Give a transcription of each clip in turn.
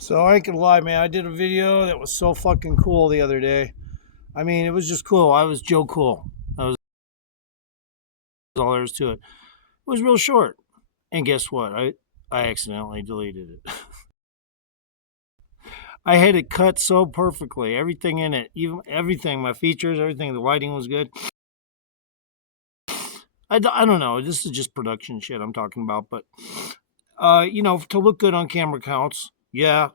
So I ain't gonna lie, man. I did a video that was so fucking cool the other day. I mean, it was just cool. I was Joe Cool. That was all there is to it. It was real short. And guess what? I accidentally deleted it. I had it cut so perfectly. Everything in it, even everything, my features, everything, the lighting was good. I don't know. This is just production shit I'm talking about. But, to look good on camera counts. Yeah.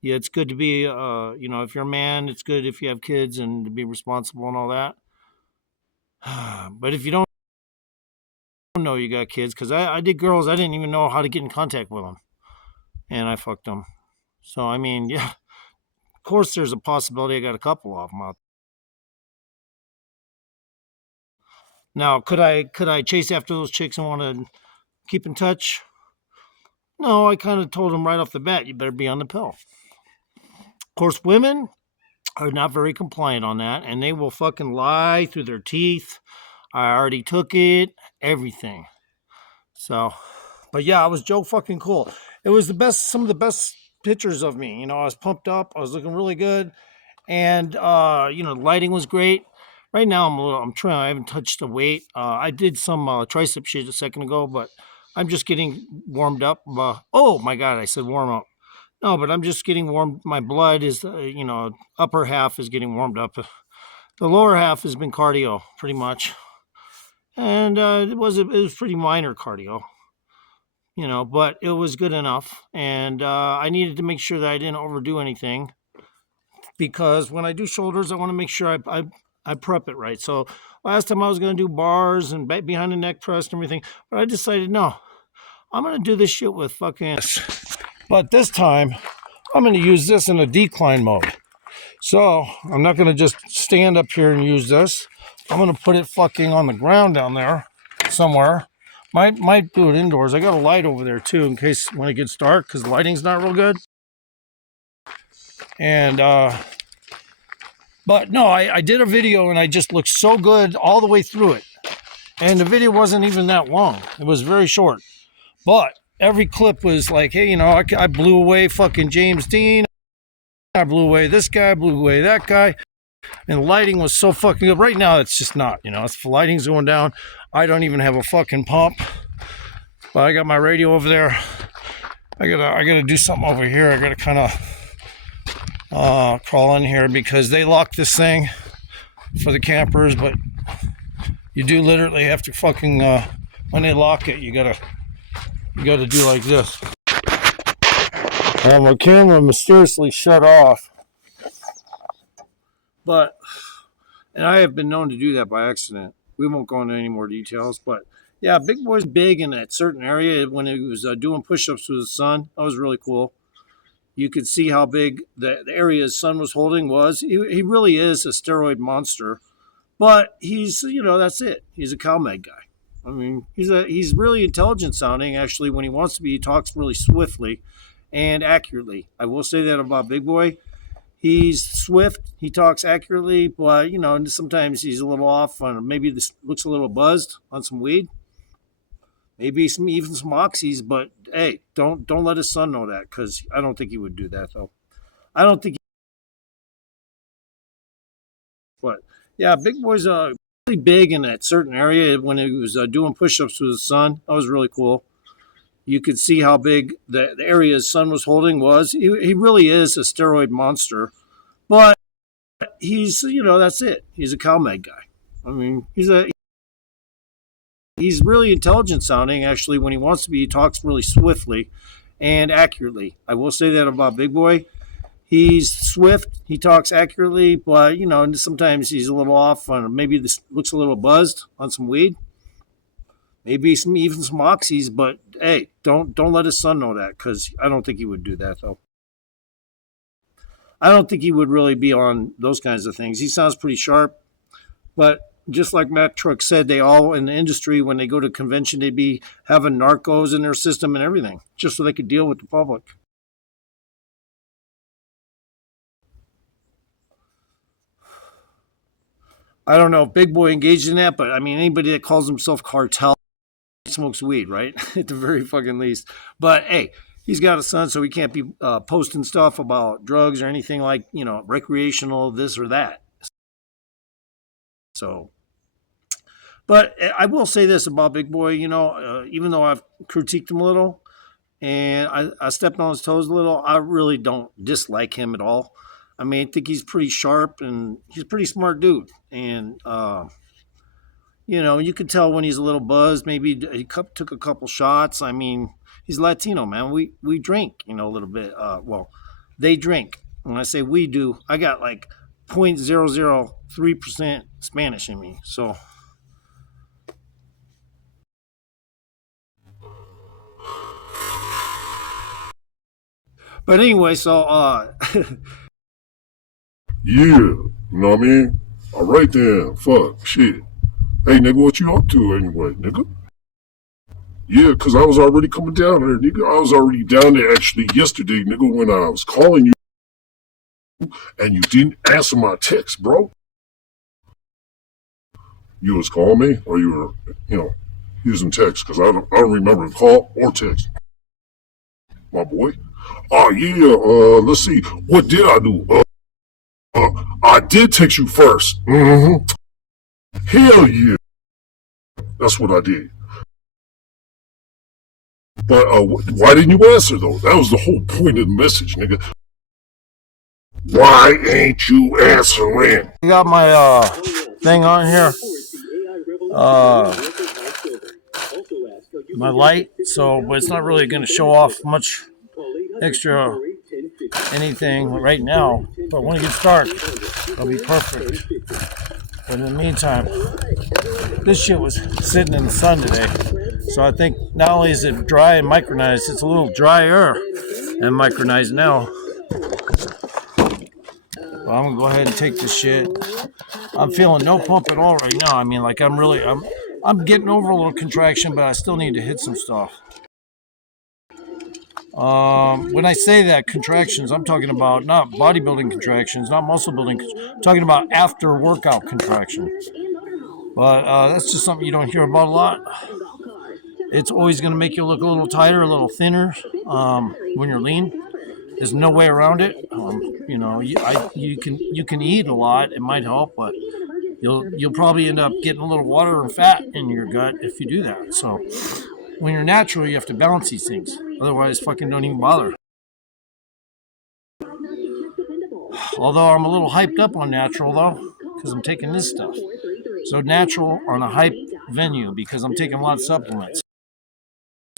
Yeah, it's good to be, if you're a man, it's good if you have kids and to be responsible and all that. But if you don't know you got kids, because I did girls, I didn't even know how to get in contact with them, and I fucked them. So I mean, yeah, of course, there's a possibility I got a couple of them out. Now, could I chase after those chicks and want to keep in touch? No, I kind of told them right off the bat, you better be on the pill. Of course, women are not very compliant on that, and they will fucking lie through their teeth. I already took it, everything. So, but yeah, I was Joe fucking Cool. It was some of the best pictures of me. I was pumped up. I was looking really good, and the lighting was great. Right now, I'm trying. I haven't touched the weight. I did some tricep shit a second ago, but I'm just getting warmed up. Oh my god, I said warm up. No, but I'm just getting warm. My blood is, upper half is getting warmed up. The lower half has been cardio, pretty much, and it was pretty minor cardio, but it was good enough. And I needed to make sure that I didn't overdo anything because when I do shoulders, I want to make sure I prep it right. So last time I was going to do bars and behind the neck press and everything, but I decided no, I'm going to do this shit with fucking. But this time, I'm going to use this in a decline mode. So I'm not going to just stand up here and use this. I'm going to put it fucking on the ground down there somewhere. Might do it indoors. I got a light over there too in case when it gets dark because the lighting's not real good. And but no, I did a video and I just looked so good all the way through it. And the video wasn't even that long. It was very short. But every clip was like, hey, I blew away fucking James Dean. I blew away this guy, blew away that guy. And the lighting was so fucking good. Right now, it's just not, if the lighting's going down, I don't even have a fucking pump. But I got my radio over there. I gotta do something over here. I gotta kind of crawl in here because they locked this thing for the campers, but you do literally have to fucking when they lock it, you gotta do like this. My camera mysteriously shut off, and I have been known to do that by accident. We won't go into any more details, but yeah, Big Boy's big in that certain area. When he was doing push-ups with his son, that was really cool. You could see how big the area his son was holding was. He really is a steroid monster, but he's, that's it. He's a CalMed guy. I mean, he's really intelligent sounding. Actually, when he wants to be, he talks really swiftly and accurately. I will say that about Big Boy. He's swift. He talks accurately, but sometimes he's a little off on. Maybe this looks a little buzzed on some weed. Maybe even some oxys. But hey, don't let his son know that because I don't think he would do that though. I don't think. But yeah, Big Boy's really big in that certain area. When he was doing push-ups with his son, that was really cool. You could see how big the area his son was holding was. He really is a steroid monster, but he's, that's it. He's a CalMed guy. I mean, he's really intelligent sounding. Actually, when he wants to be, he talks really swiftly and accurately. I will say that about Big Boy. He's swift. He talks accurately, but sometimes he's a little off on. Maybe this looks a little buzzed on some weed. Maybe even some oxys, but hey, don't let his son know that because I don't think he would do that though. I don't think he would really be on those kinds of things. He sounds pretty sharp, but just like TheMacTrucks said, they all in the industry when they go to convention, they'd be having narcos in their system and everything just so they could deal with the public. I don't know if Big Boy engaged in that, but I mean anybody that calls himself cartel smokes weed, right? At the very fucking least. But hey, he's got a son, so he can't be posting stuff about drugs or anything like, recreational this or that. So, but I will say this about Big Boy, even though I've critiqued him a little and I stepped on his toes a little, I really don't dislike him at all. I mean, I think he's pretty sharp and he's a pretty smart dude. And, you could tell when he's a little buzzed. Maybe he took a couple shots. I mean, he's Latino, man. We drink, a little bit. Well, they drink. When I say we do, I got like 0.003% Spanish in me. So, but anyway, so Yeah, you know what I mean? Alright then, fuck, shit. Hey nigga, what you up to anyway, nigga? Yeah, cause I was already coming down there, nigga. I was already down there actually yesterday, nigga, when I was calling you and you didn't answer my text, bro. You was calling me or you were, using text, cause I don't remember the call or text. My boy. Oh yeah, let's see. What did I do? I did text you first. Mm-hmm. Hell yeah. That's what I did. But why didn't you answer though? That was the whole point of the message, nigga. Why ain't you answering? I got my thing on here. My light, but it's not really going to show off much extra anything right now. But when it gets dark, it'll be perfect. But in the meantime, this shit was sitting in the sun today. So I think not only is it dry and micronized, it's a little drier and micronized now. Well, I'm gonna go ahead and take this shit. I'm feeling no pump at all right now. I mean, like I'm getting over a little contraction, but I still need to hit some stuff. When I say that contractions, I'm talking about not bodybuilding contractions, not muscle building. I'm talking about after workout contraction. But that's just something you don't hear about a lot. It's always going to make you look a little tighter, a little thinner when you're lean. There's no way around it. You can eat a lot. It might help, but you'll probably end up getting a little water and fat in your gut if you do that. So when you're natural, you have to balance these things. Otherwise, fucking don't even bother. Although I'm a little hyped up on natural though, because I'm taking this stuff. So natural on a hype venue because I'm taking a lot of supplements.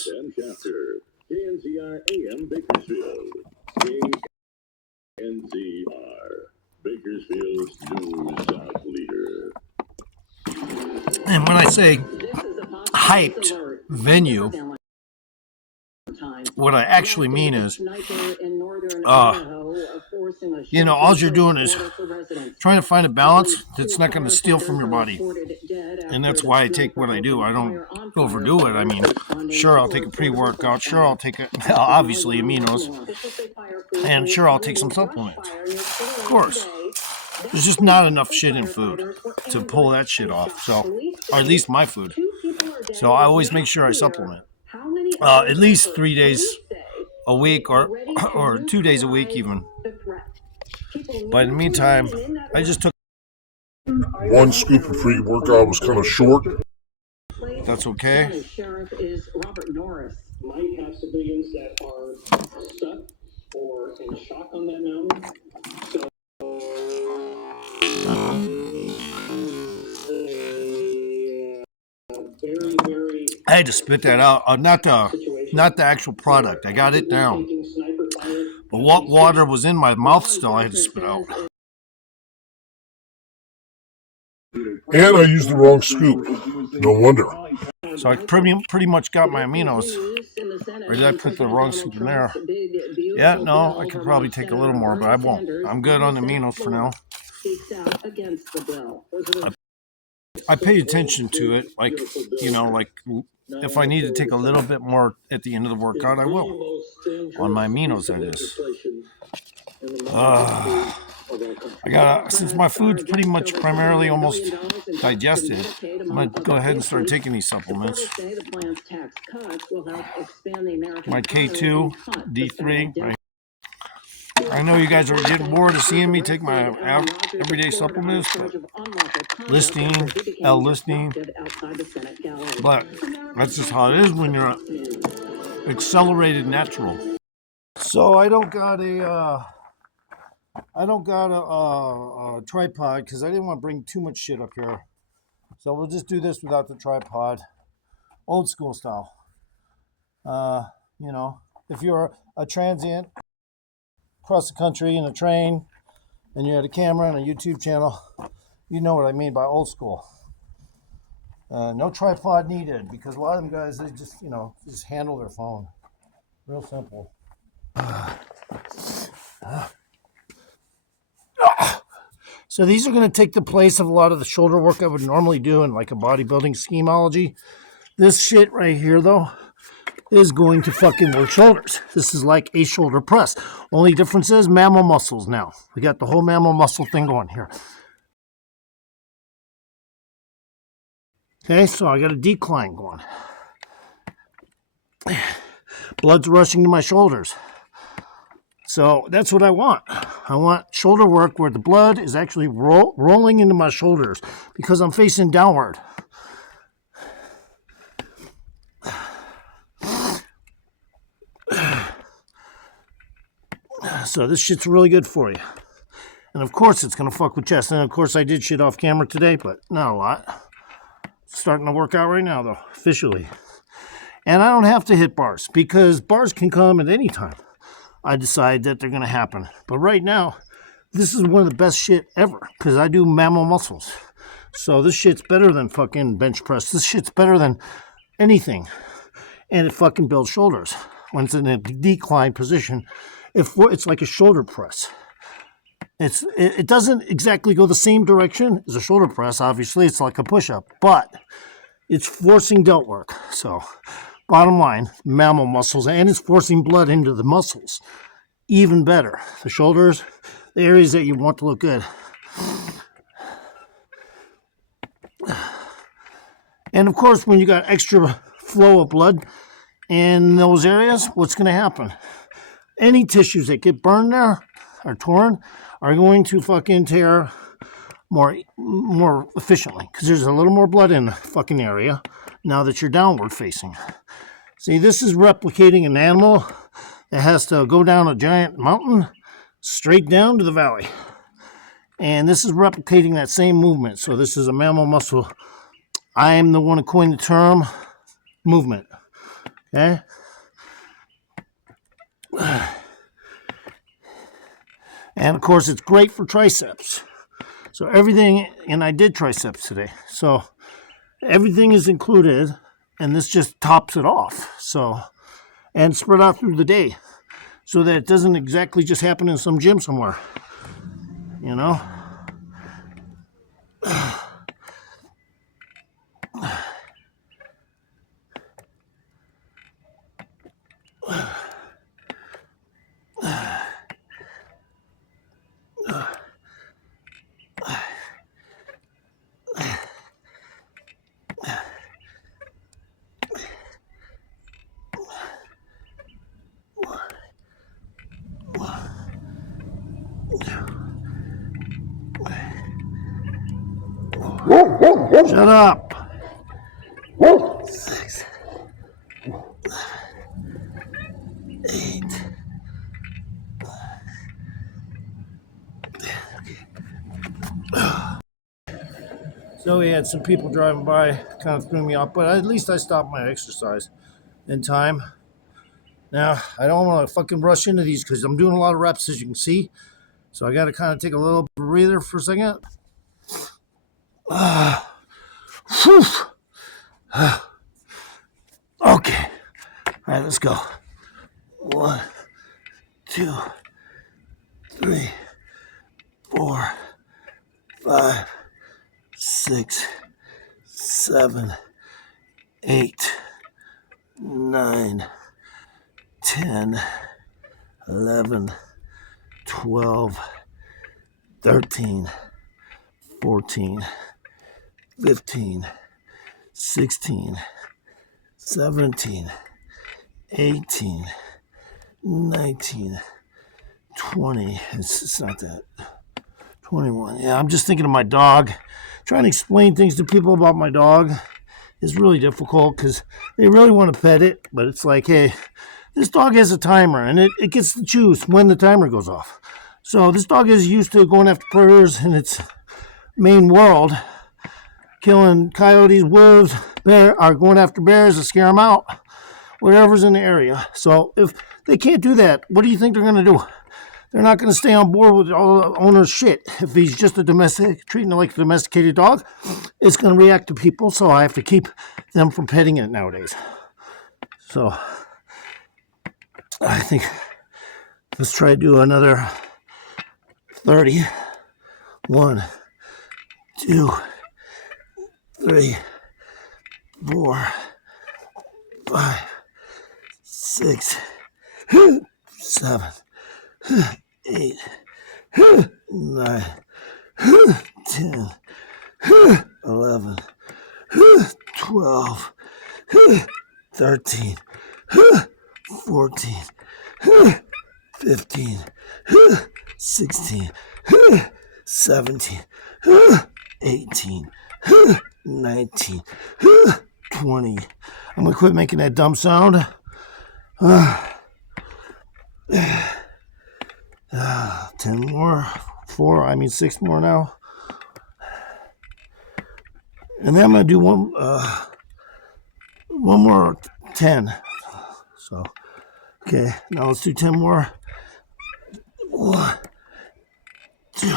KNZR AM Bakersfield. KNZR, Bakersfield's news talk leader. And when I say hyped venue, what I actually mean is, all you're doing is trying to find a balance that's not going to steal from your body. And that's why I take what I do. I don't overdo it. I mean, sure, I'll take a pre-workout. Sure, I'll take obviously aminos. And sure, I'll take some supplements. Of course. There's just not enough shit in food to pull that shit off. So, or at least my food. So I always make sure I supplement. At least 3 days a week or 2 days a week even. But in the meantime, I just took one scoop of pre-workout was kind of short. That's okay. Might have civilians that are stuck or in shock on that mountain. So I had to spit that out. Not the actual product. I got it down. But what water was in my mouth still, I had to spit out. And I used the wrong scoop. No wonder. So I pretty much got my aminos. Or did I put the wrong scoop in there? Yeah, no, I could probably take a little more, but I won't. I'm good on the aminos for now. I pay attention to it, like if I need to take a little bit more at the end of the workout, I will. On my aminos, that is. Since my food's pretty much primarily almost digested, I'm gonna go ahead and start taking these supplements. My K2, D3, right. I know you guys are getting bored of seeing me take my everyday supplements, but L-listing, but that's just how it is when you're accelerated natural. So I don't got a tripod because I didn't want to bring too much shit up here. So we'll just do this without the tripod, old school style. You know, if you're a transient across the country in a train and you had a camera and a YouTube channel, you know what I mean by old school. No tripod needed because a lot of them guys, they just, just handle their phone. Real simple. So these are going to take the place of a lot of the shoulder work I would normally do in like a bodybuilding schemology. This shit right here, though, is going to fucking work shoulders. This is like a shoulder press. Only difference is mammal muscles now. We got the whole mammal muscle thing going here. Okay, so I got a decline going. Blood's rushing to my shoulders. So that's what I want. I want shoulder work where the blood is actually rolling into my shoulders because I'm facing downward. So this shit's really good for you. And of course it's going to fuck with chest. And of course I did shit off camera today, but not a lot. Starting to work out right now though, officially. And I don't have to hit bars because bars can come at any time I decide that they're going to happen. But right now, this is one of the best shit ever because I do mammal muscles. So this shit's better than fucking bench press. This shit's better than anything. And it fucking builds shoulders. When it's in a decline position, it's like a shoulder press. It doesn't exactly go the same direction as a shoulder press. Obviously, it's like a push-up. But it's forcing delt work. So bottom line, mammal muscles, and it's forcing blood into the muscles. Even better. The shoulders, the areas that you want to look good. And of course, when you got extra flow of blood in those areas, what's going to happen? Any tissues that get burned there or torn are going to fucking tear more efficiently because there's a little more blood in the fucking area now that you're downward facing. See, this is replicating an animal that has to go down a giant mountain straight down to the valley. And this is replicating that same movement. So this is a mammal muscle. I am the one who coined the term movement. Okay? And of course, it's great for triceps. So everything, and I did triceps today. So everything is included, and this just tops it off. So, and spread out through the day so that it doesn't exactly just happen in some gym somewhere. You know? Shut up. 6, 8. So we had some people driving by, kind of threw me off, but at least I stopped my exercise in time. Now, I don't want to fucking rush into these because I'm doing a lot of reps, as you can see. So I got to kind of take a little breather for a second. Okay. All right, let's go. 1, 2, 3, 4, 5, 6, 7, 8, 9, 10, 11, 12, 13, 14, 15, 16, 17, 18, 19, 20. It's not that. 21. Yeah, I'm just thinking of my dog. Trying to explain things to people about my dog is really difficult because they really want to pet it, but it's like, hey, this dog has a timer and it gets to choose when the timer goes off. So this dog is used to going after predators in its main world, killing coyotes, wolves, are going after bears to scare them out, whatever's in the area. So if they can't do that, what do you think they're going to do? They're not going to stay on board with all the owner's shit. If he's just a domestic, treating it like a domesticated dog, it's going to react to people, so I have to keep them from petting it nowadays. So I think let's try to do another 30. 1, 2, 3, 4, 5, 6, 7, 8, 9, 10, 11, 12, 13, 14, 15, 16, 17, 18, 19, 20. I'm going to quit making that dumb sound. 10 more. 6 more now. And then I'm going to do one more 10. So, okay, now let's do 10 more. 1, 2,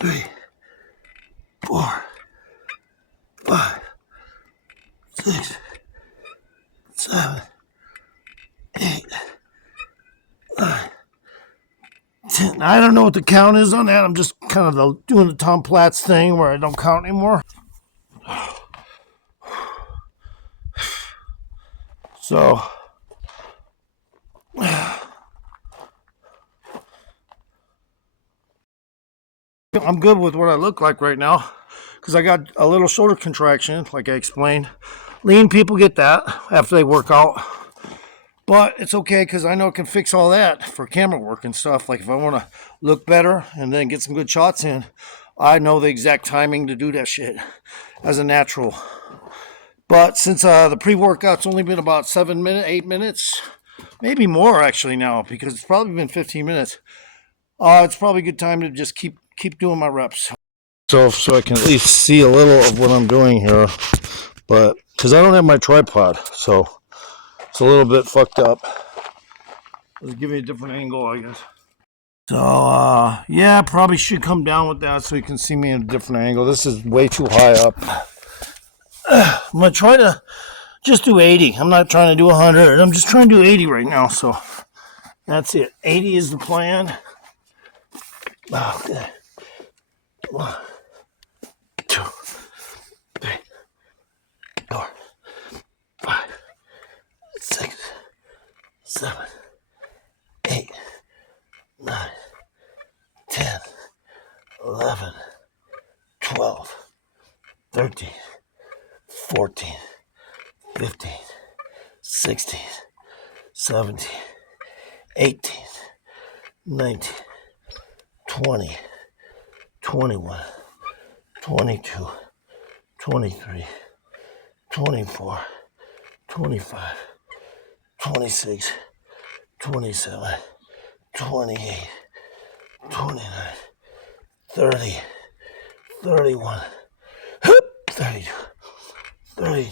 3, 4, 5, 6, 7, 8, 9, 10. I don't know what the count is on that. I'm just kind of doing the Tom Platz thing where I don't count anymore. So, I'm good with what I look like right now because I got a little shoulder contraction, like I explained. Lean people get that after they work out. But it's okay because I know I can fix all that for camera work and stuff. Like if I want to look better and then get some good shots in, I know the exact timing to do that shit as a natural. But since the pre-workout's only been about 8 minutes, maybe more actually now because it's probably been 15 minutes, it's probably a good time to just keep doing my reps. So I can at least see a little of what I'm doing here. But because I don't have my tripod, so it's a little bit fucked up. Let's give you a different angle, I guess. So, yeah, probably should come down with that so you can see me in a different angle. This is way too high up. I'm going to try to just do 80. I'm not trying to do 100. I'm just trying to do 80 right now, so that's it. 80 is the plan. Okay. 1, 2, 3, 4, 5, 6, 7, 8, 9, 10, 11, 12, 13, 14, 15, 16, 17, 18, 19, 20, 21, 22, 23, 24, 25, 26, 27, 28, 29, 30, 31, 32, 33,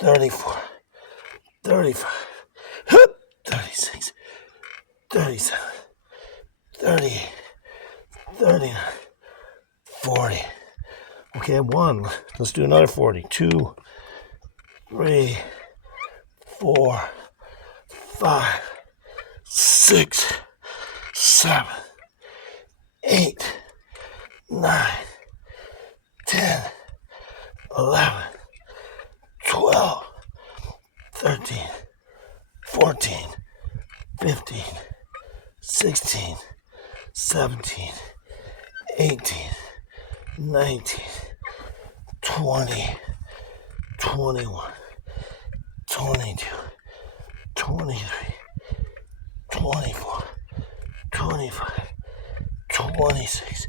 34, 35, 36, 37, 38, 39, 40. Okay, 1. Let's do another 40. 2, 3, 4, 5, 6, 7, 8, 9, 10, 11, 12, 13, 14, 15, 16, 17, 18, 19, 20, 21, 22, 23, 24, 25, 26,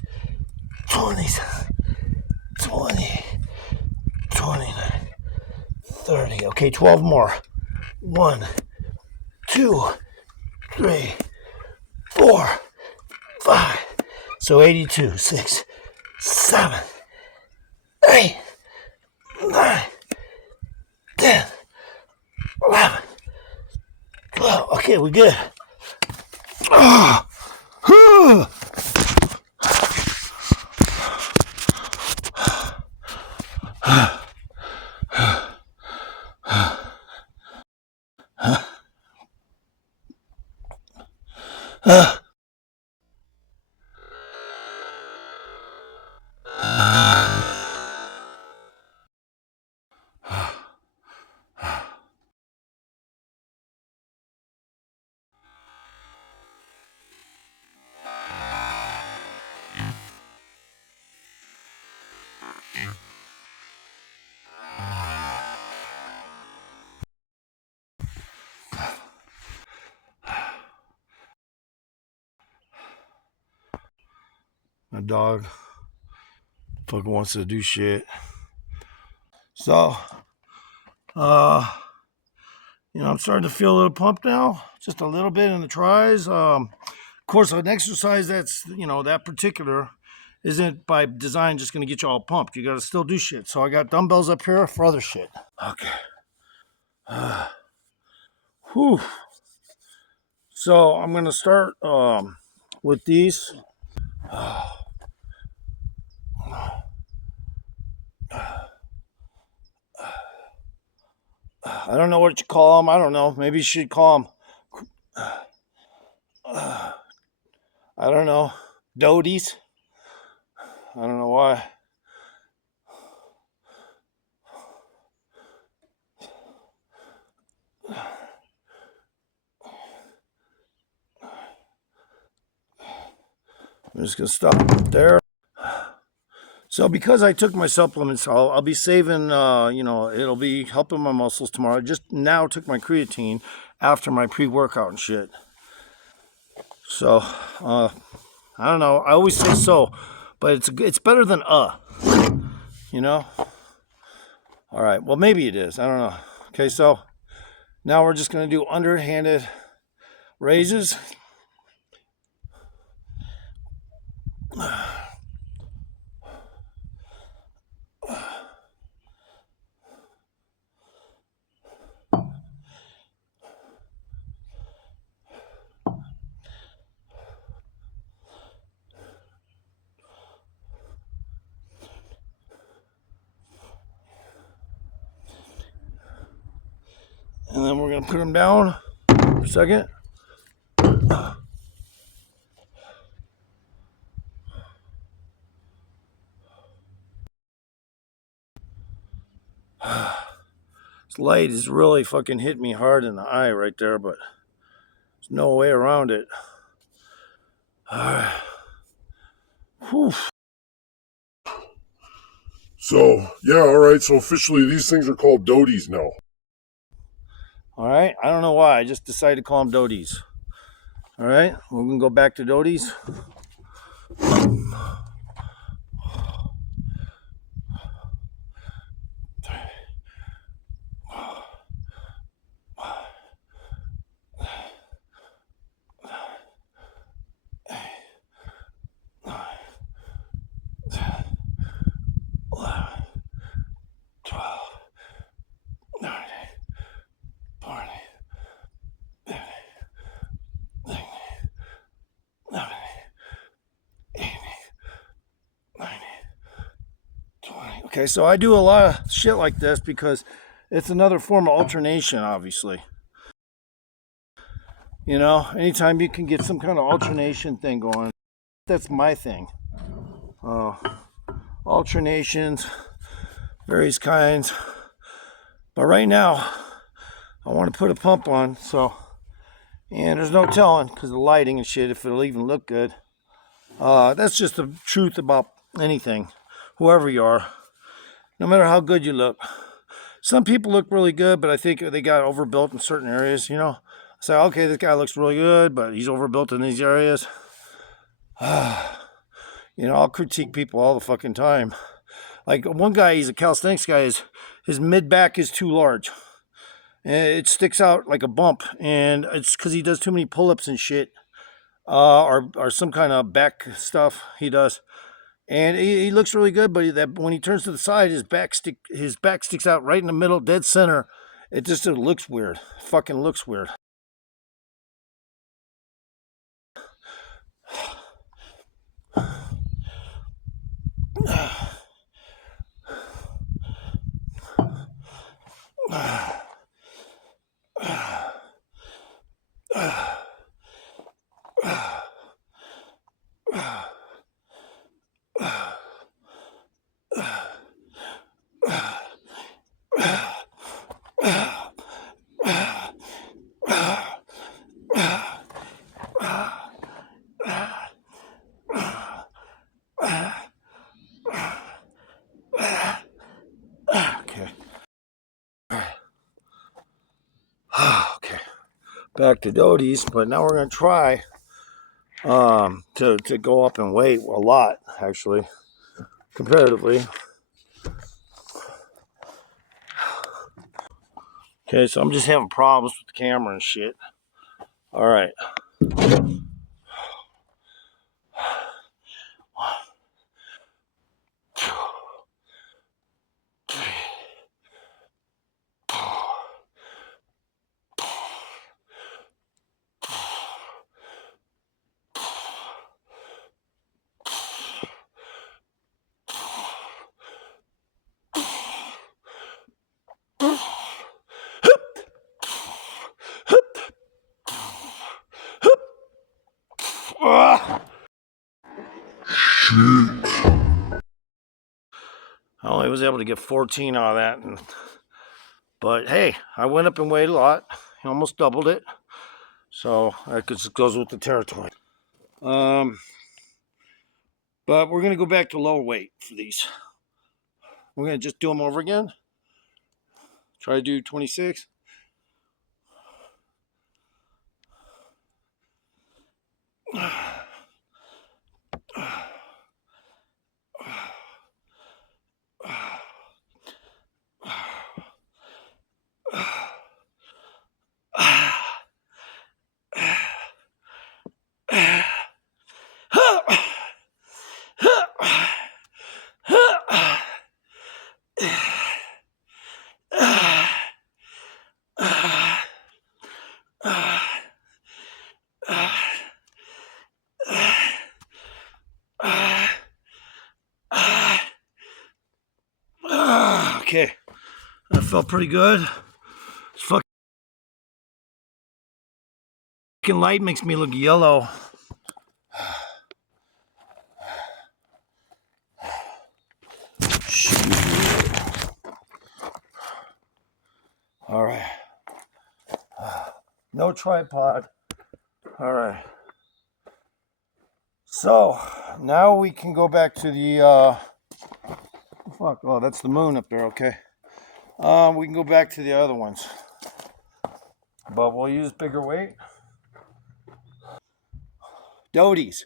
27, 28, 29, 30. Okay, 12 more. 1, 2, 3, 4, 5. So 82, 6, 7, 8, 9, 10, 11, 12. Okay, we good. My dog fucking wants to do shit. So, I'm starting to feel a little pumped now, just a little bit in the tries. Of course, an exercise that's, that particular isn't by design just going to get you all pumped. You got to still do shit. So I got dumbbells up here for other shit. Okay. Whew. So I'm going to start with these. I don't know what you call them. I don't know. Maybe you should call them, I don't know, doties. I don't know why. I'm just going to stop there. So because I took my supplements, I'll be saving, it'll be helping my muscles tomorrow. I just now took my creatine after my pre-workout and shit. So, I don't know. I always say so, but it's better than you know? All right. Well, maybe it is. I don't know. Okay, so now we're just going to do underhanded raises. And then we're going to put them down for a second. This light is really fucking hit me hard in the eye right there, but there's no way around it. Whew. So, yeah, all right. So officially, these things are called doties now. All right. I don't know why. I just decided to call them doties. All right. We're going to go back to doties. Okay, so I do a lot of shit like this because it's another form of alternation, obviously. Anytime you can get some kind of alternation thing going, that's my thing. Alternations, various kinds. But right now, I want to put a pump on, and there's no telling because of the lighting and shit if it'll even look good. That's just the truth about anything, whoever you are, no matter how good you look. Some people look really good, but I think they got overbuilt in certain areas, you know. Say, okay, this guy looks really good, but he's overbuilt in these areas. You know, I'll critique people all the fucking time. Like one guy, he's a calisthenics guy, his mid back is too large. And it sticks out like a bump, and it's because he does too many pull-ups and shit, or some kind of back stuff he does. And he looks really good, but when he turns to the side, his back sticks out right in the middle, dead center. It looks weird. It fucking looks weird. Okay. Okay. Back to Doty's, but now we're gonna try to go up in weight a lot, actually, comparatively. Okay, so I'm just having problems with the camera and shit. All right. I only was able to get 14 out of that, but hey, I went up in weight a lot, almost doubled it, so that just goes with the territory. But we're gonna go back to lower weight for these. We're gonna just do them over again. Try to do 26. Okay, that felt pretty good. This fucking light makes me look yellow. All right. No tripod. All right. So now we can go back to the fuck. Oh, that's the moon up there. Okay. We can go back to the other ones, but we'll use bigger weight. Doties.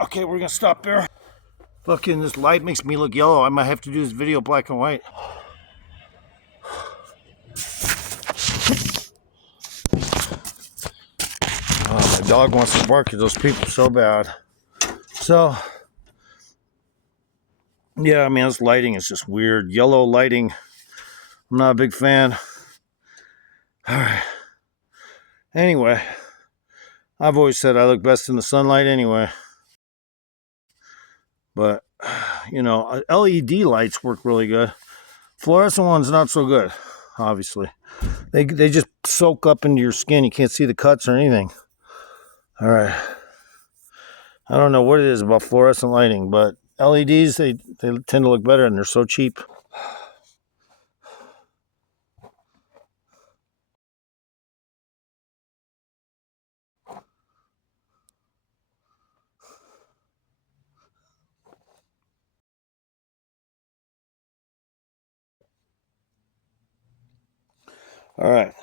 Okay, we're gonna stop there. Fucking this light makes me look yellow. I might have to do this video black and white. Oh, my dog wants to bark at those people so bad. So, yeah, I mean, this lighting is just weird. Yellow lighting. I'm not a big fan. All right. Anyway. I've always said I look best in the sunlight anyway. But, you know, LED lights work really good. Fluorescent ones, not so good, obviously. They just soak up into your skin. You can't see the cuts or anything. All right. I don't know what it is about fluorescent lighting, but LEDs, they tend to look better, and they're so cheap. All right.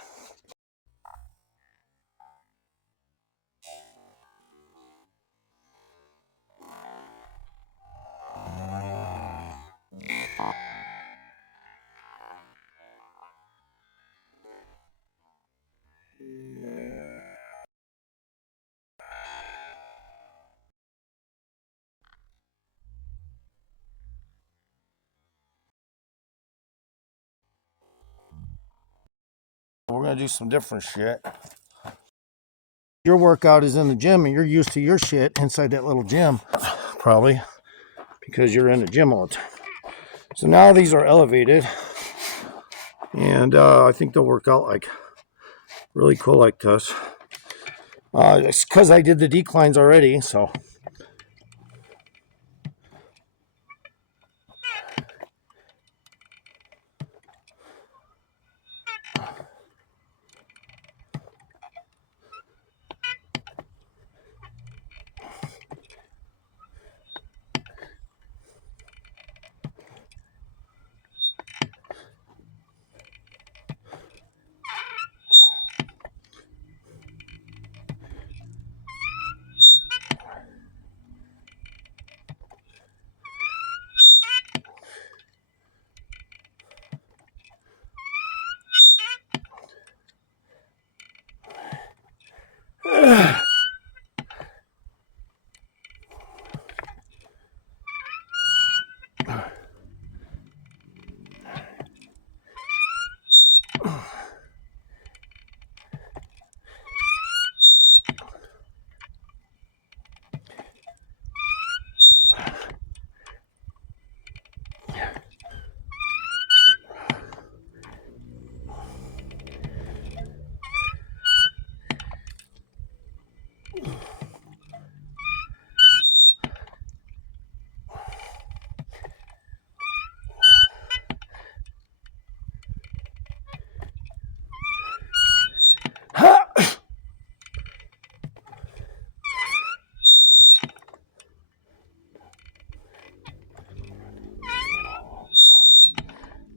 We're going to do some different shit. Your workout is in the gym, and you're used to your shit inside that little gym, probably, because you're in the gym all the time. So now these are elevated, and I think they'll work out like really cool like this. It's because I did the declines already, so.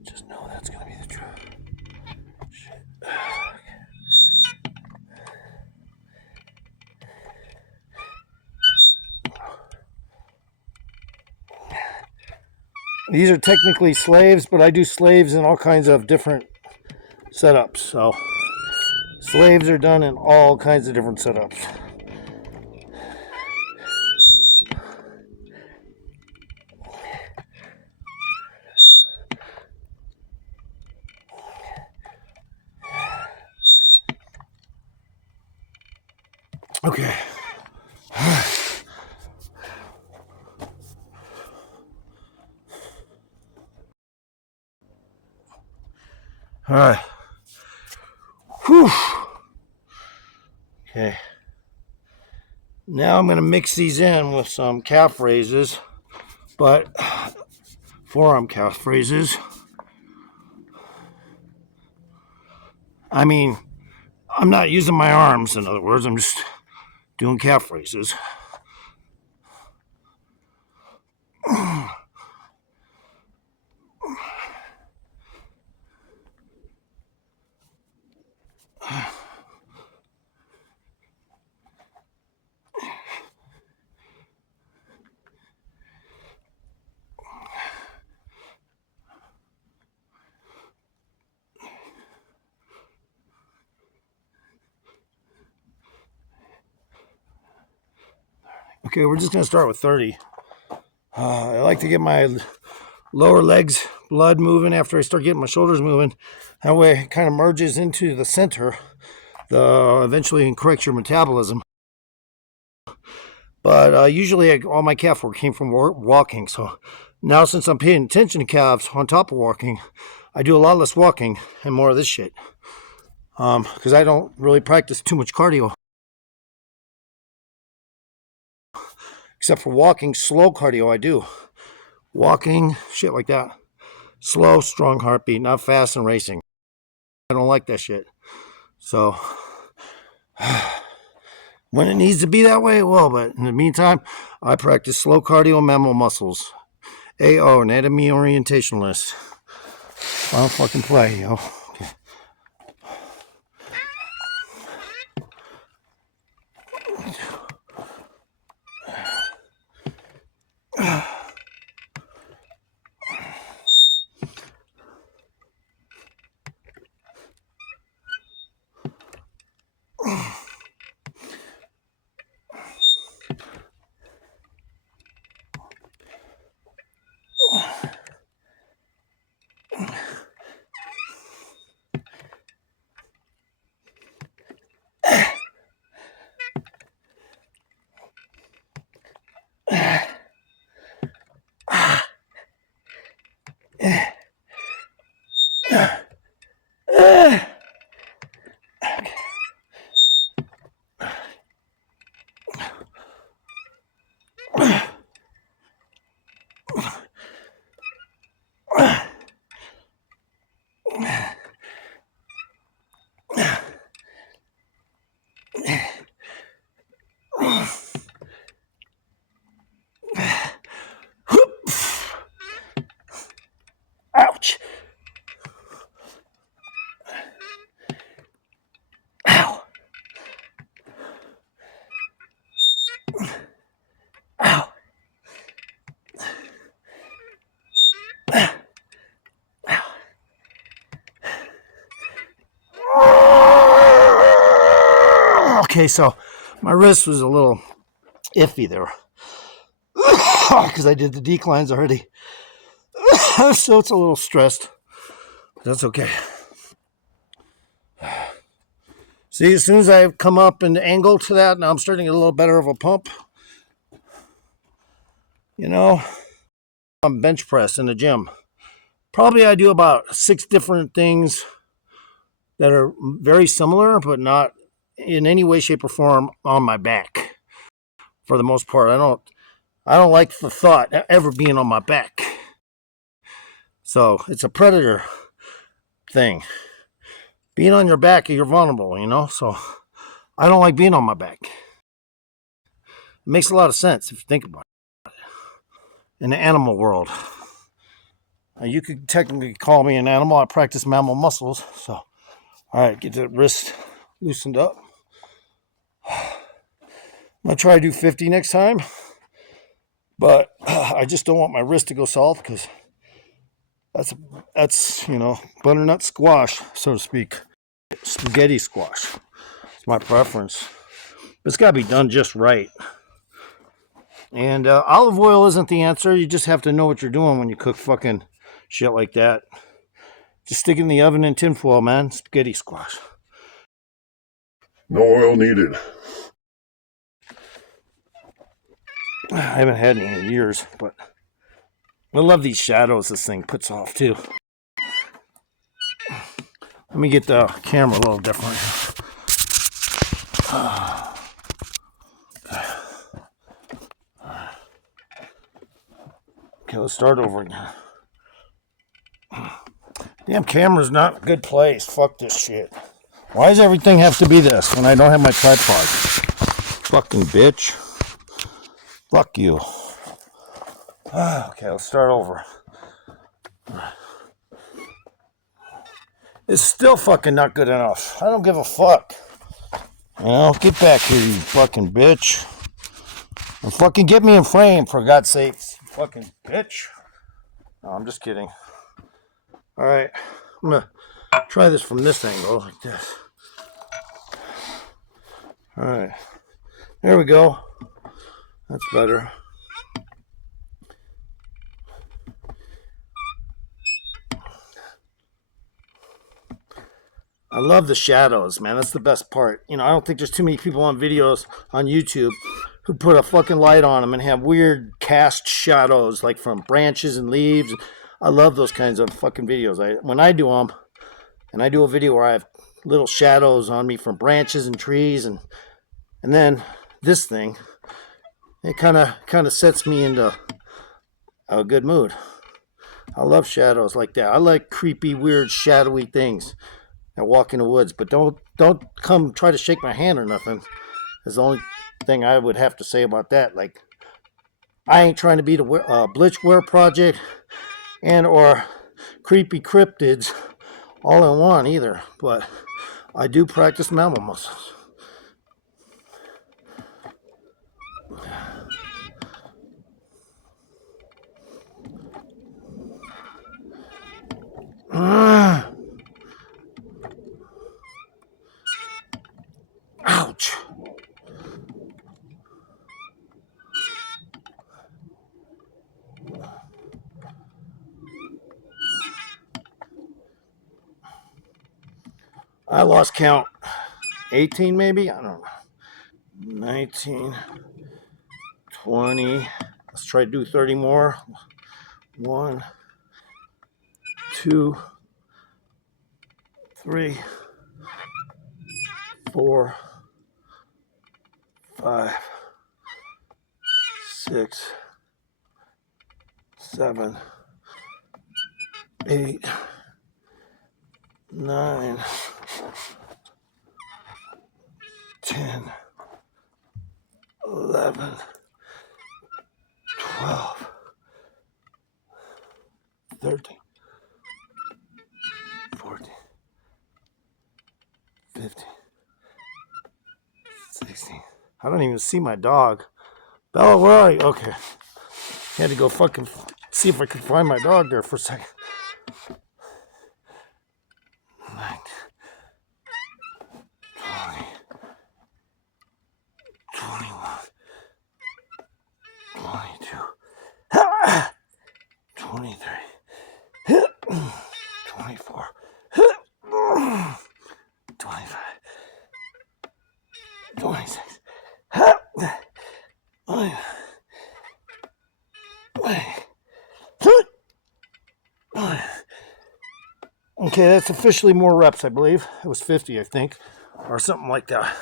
Just know that's going to be the truth. Shit. These are technically slaves, but I do slaves in all kinds of different setups. So slaves are done in all kinds of different setups. Okay. All right. Whew. Okay. Now I'm going to mix these in with some calf raises, but forearm calf raises. I mean, I'm not using my arms, in other words, I'm just doing calf raises. Okay, we're just going to start with 30. I like to get my lower legs blood moving after I start getting my shoulders moving. That way it kind of merges into the center. Eventually can correct your metabolism. But usually all my calf work came from walking. So now since I'm paying attention to calves on top of walking, I do a lot less walking and more of this shit. Because I don't really practice too much cardio. Except for walking, slow cardio I do. Walking, shit like that. Slow, strong heartbeat, not fast and racing. I don't like that shit. So when it needs to be that way, it will. But in the meantime, I practice slow cardio mammal muscles. AO, anatomy orientationalist. I don't fucking play, yo. Okay. Ouch. Ow. Ow. Okay, so my wrist was a little iffy there because I did the declines already. So it's a little stressed. That's okay. See, as soon as I come up and angle to that, now I'm starting to get a little better of a pump. You know, I'm bench press in the gym. Probably I do about 6 different things that are very similar, but not in any way, shape, or form on my back. For the most part, I don't like the thought ever being on my back. So it's a predator thing. Being on your back, you're vulnerable, you know? So I don't like being on my back. It makes a lot of sense if you think about it. In the animal world, you could technically call me an animal. I practice mammal muscles. So, all right, get the wrist loosened up. I'm going to try to do 50 next time. But I just don't want my wrist to go soft because that's butternut squash, so to speak. Spaghetti squash. It's my preference. But it's got to be done just right. And olive oil isn't the answer. You just have to know what you're doing when you cook fucking shit like that. Just stick it in the oven in tinfoil, man. Spaghetti squash. No oil needed. I haven't had any in years, but I love these shadows this thing puts off too. Let me get the camera a little different. Okay, let's start over again. Damn camera's not a good place. Fuck this shit. Why does everything have to be this when I don't have my tripod? Fucking bitch. Fuck you. Okay, let's start over. It's still fucking not good enough. I don't give a fuck. You know, get back here, you fucking bitch. And fucking get me in frame, for God's sake. Fucking bitch. No, I'm just kidding. Alright, I'm gonna try this from this angle, like this. Alright, there we go. That's better. I love the shadows, man. That's the best part. You know, I don't think there's too many people on videos on YouTube who'd put a fucking light on them and have weird cast shadows like from branches and leaves. I love those kinds of fucking videos. When I do them, and I do a video where I have little shadows on me from branches and trees, and then this thing, it kind of sets me into a good mood. I love shadows like that. I like creepy, weird, shadowy things that walk in the woods. But don't come try to shake my hand or nothing. That's the only thing I would have to say about that. Like, I ain't trying to be the Blitzware Project and or creepy cryptids all in one either. But I do practice mammal muscles. Ouch. I lost count. 18 maybe? I don't know. 19, 20. Let's try to do 30 more. 1, 2, 3, 4, 5, 6, 7, 8, 9, 10, 11, 12, 13, 14, 15, 16. I don't even see my dog. Bella, where are you? Okay. Had to go fucking see if I could find my dog there for a second. 19, 20, 21, 22, 23, 24, 25, 26, Okay, that's officially more reps, I believe. It was 50, I think, or something like that.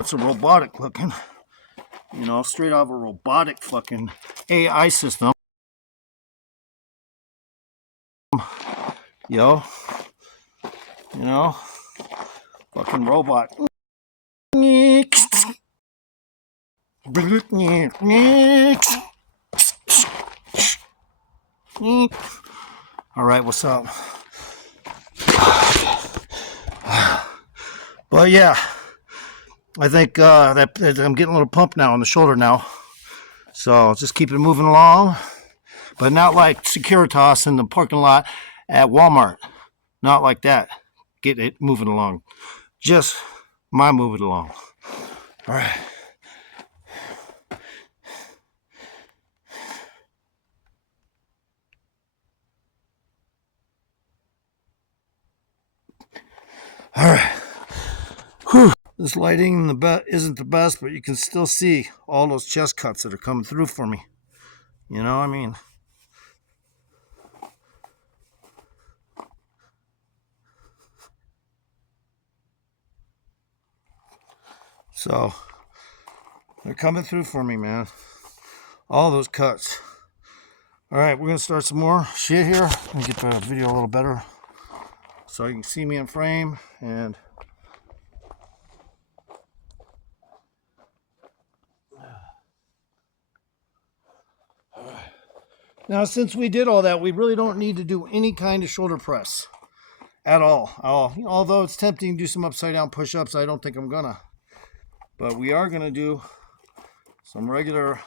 It's a robotic looking, straight out of a robotic fucking AI system. Fucking robot. All right, what's up? But yeah, I think that I'm getting a little pump now on the shoulder now. So just keep it moving along, but not like Securitas in the parking lot at Walmart. Not like that. Get it moving along. Just my moving along. All right. All right. Whew. This lighting isn't the best, but you can still see all those chest cuts that are coming through for me. You know what I mean? So they're coming through for me, man. All those cuts. All right, we're gonna start some more shit here. Let me get the video a little better so you can see me in frame. And now, since we did all that, we really don't need to do any kind of shoulder press at all. Although it's tempting to do some upside down push-ups, I don't think I'm gonna. But we are gonna do some regular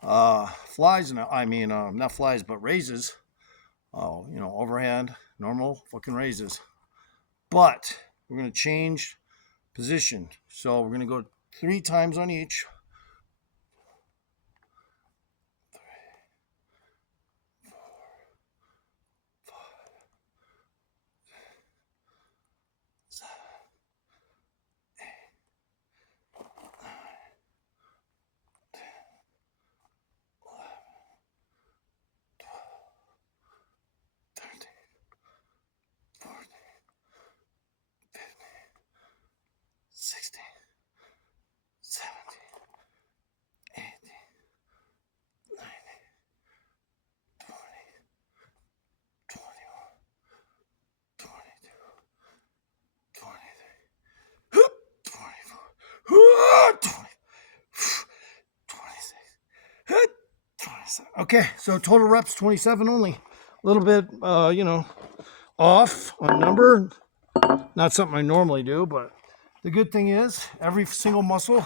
flies. Not flies, but raises. Overhand, normal fucking raises. But we're gonna change position. So we're gonna go 3 times on each. 3, 4, 5, Okay, so total reps 27 only. A little bit, off on number. Not something I normally do, but the good thing is every single muscle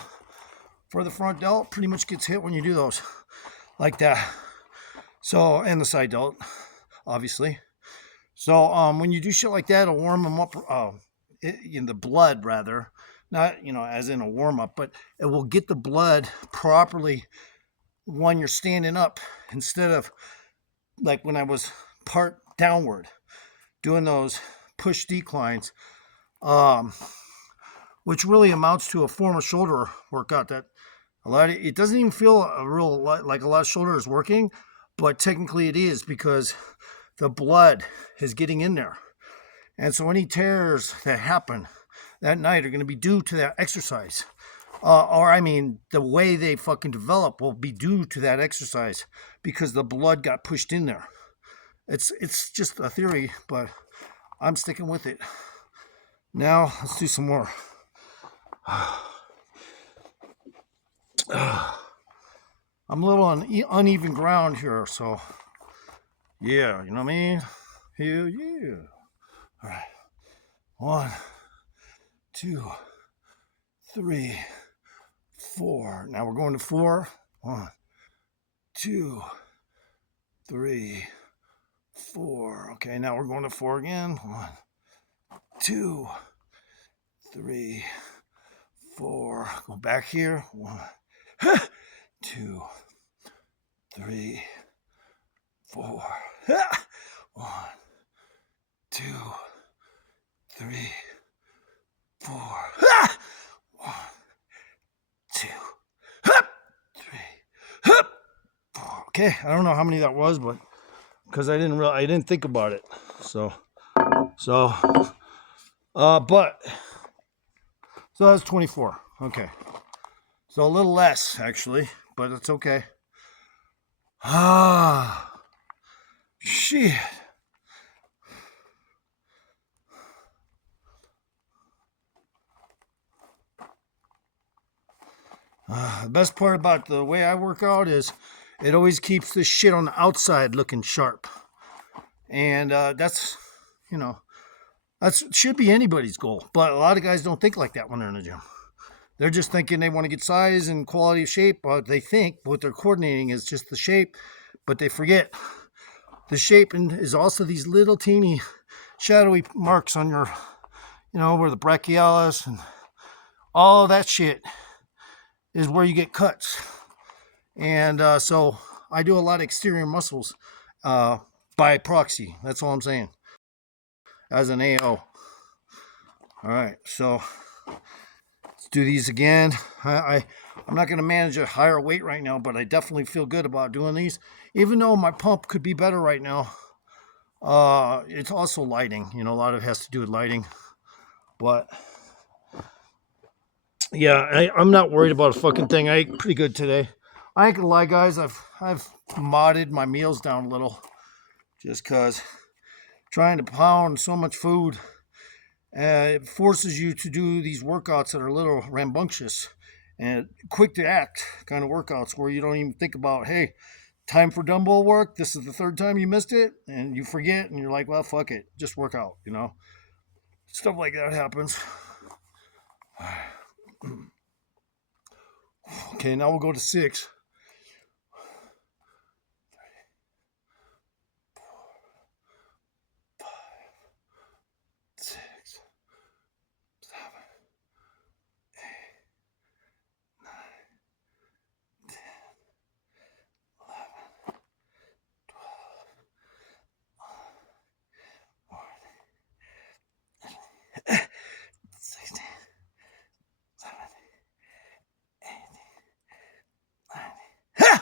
for the front delt pretty much gets hit when you do those like that. So, and the side delt, obviously. So, when you do shit like that, it'll warm them up, in the blood rather, not, as in a warm up, but it will get the blood properly when you're standing up instead of like when I was part downward doing those push declines, um, which really amounts to a form of shoulder workout that it doesn't even feel a real lot, like a lot of shoulder is working, but technically it is because the blood is getting in there. And so any tears that happen that night are going to be due to that exercise. The way they fucking develop will be due to that exercise because the blood got pushed in there. It's just a theory, but I'm sticking with it. Now, let's do some more. I'm a little on uneven ground here, so yeah, you know what I mean? Hell yeah. All right. 1, 2, 3, 4. Now we're going to 4. 1, 2, 3, 4. Okay, now we're going to 4 again. 1, 2, 3, 4. Go back here. 1, 2, 3, 4. 1, 2, 3, 4. 1, 2, 3, 4. Okay, I don't know how many that was, but because I didn't think about it. So that's 24. Okay. So a little less actually, but it's okay. Shit. The best part about the way I work out is it always keeps this shit on the outside looking sharp. And that should be anybody's goal. But a lot of guys don't think like that when they're in the gym. They're just thinking they want to get size and quality of shape. But they think what they're coordinating is just the shape. But they forget the shape is also these little teeny shadowy marks on your, where the brachialis and all that shit is where you get cuts. And so I do a lot of exterior muscles by proxy. That's all I'm saying. As an AO. All right, so let's do these again. I'm not going to manage a higher weight right now, but I definitely feel good about doing these. Even though my pump could be better right now, it's also lighting. A lot of it has to do with lighting. But yeah, I'm not worried about a fucking thing. I ate pretty good today. I ain't gonna lie, guys. I've modded my meals down a little, just cause trying to pound so much food, it forces you to do these workouts that are a little rambunctious and quick to act kind of workouts where you don't even think about, hey, time for dumbbell work. This is the 3rd time you missed it, and you forget, and you're like, well, fuck it, just work out. Stuff like that happens. Okay, now we'll go to 6. 6, 7, 8, 9, 10, 11, 12, 14, 16, 17, 18, 19.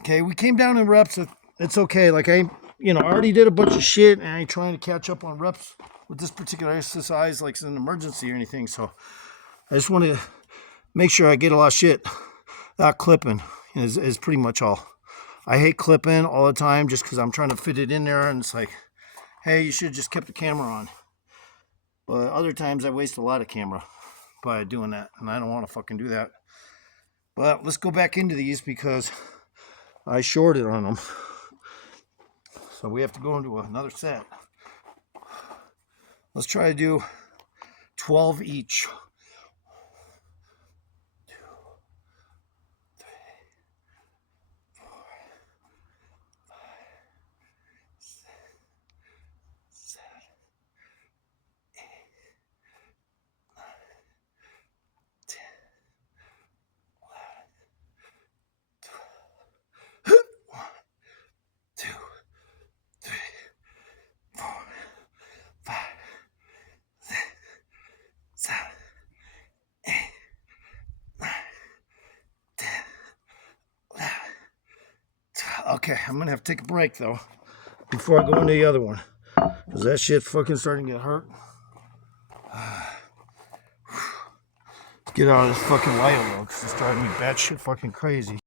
Okay, we came down in reps. It's okay. Like I already did a bunch of shit, and I ain't trying to catch up on reps with this particular exercise like it's an emergency or anything. So I just want to make sure I get a lot of shit. That clipping is pretty much all. I hate clipping all the time just because I'm trying to fit it in there, and it's like, hey, you should have just kept the camera on. But other times I waste a lot of camera by doing that, and I don't want to fucking do that. But let's go back into these because I shorted on them. So we have to go into another set. Let's try to do 12 each. Okay, I'm gonna have to take a break though before I go into the other one, because that shit's fucking starting to get hurt. Let's get out of this fucking light though, because it's driving me batshit fucking crazy.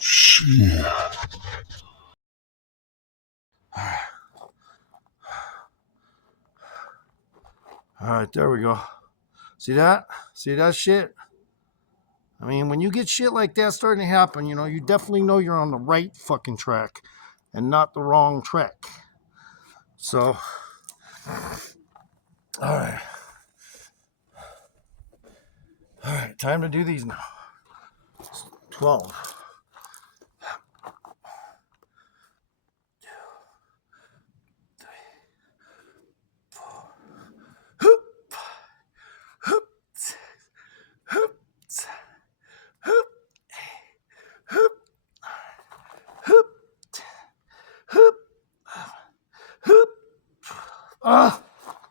Shit. All right, there we go. See that? See that shit? I mean, when you get shit like that starting to happen, you know, you definitely know you're on the right fucking track and not the wrong track. So, all right. All right, time to do these now. 12.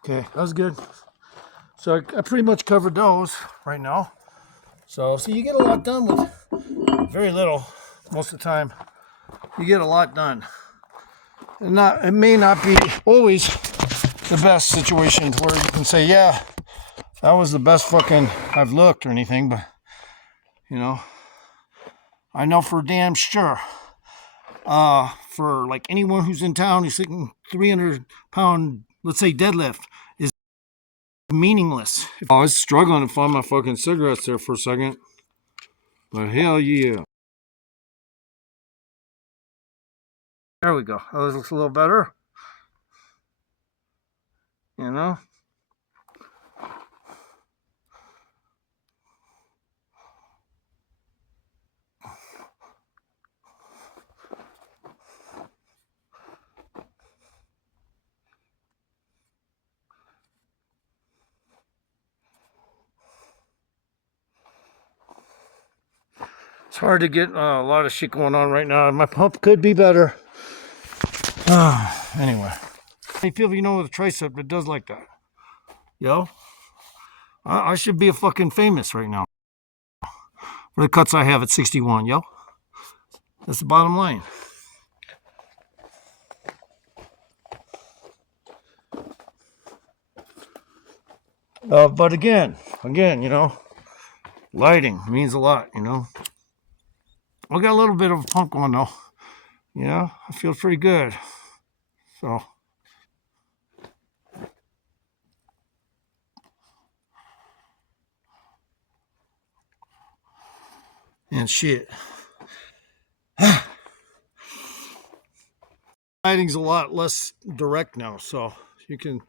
Okay, that was good. So I pretty much covered those right now. So you get a lot done with very little most of the time. You get a lot done. And it may not be always the best situation where you can say, yeah, that was the best fucking I've looked or anything, but you know, I know for damn sure. For like anyone who's in town who's sitting 300-pound, let's say deadlift, is meaningless. I was struggling to find my fucking cigarettes there for a second, but hell yeah. There we go. Oh, this looks a little better. You know? It's hard to get a lot of shit going on right now. My pump could be better. Anyway. I feel you know with a tricep that does like that. Yo? I should be a fucking famous right now. For the cuts I have at 61, yo. That's the bottom line. But again, you know, lighting means a lot, you know. I got a little bit of a pump going though. You know, I feel pretty good. So. And shit. Lighting's a lot less direct now, so you can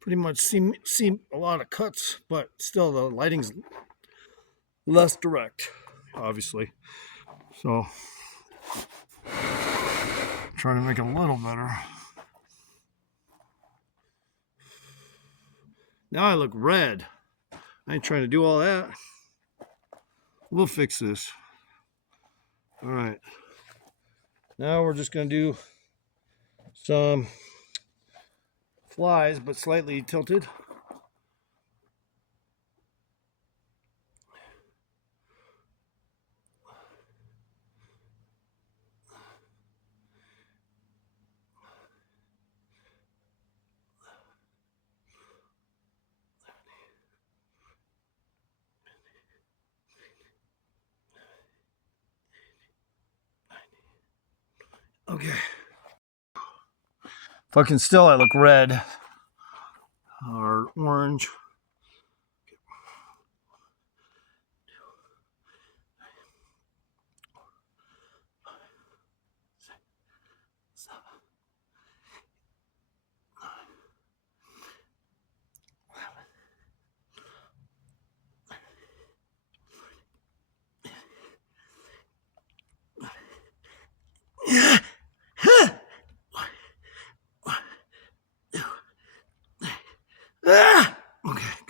pretty much see a lot of cuts, but still the lighting's less direct, obviously. So trying to make it a little better. Now I look red. I ain't trying to do all that. We'll fix this. All right. Now we're just gonna do some flies, but slightly tilted. Okay. Fucking still, I look red or orange.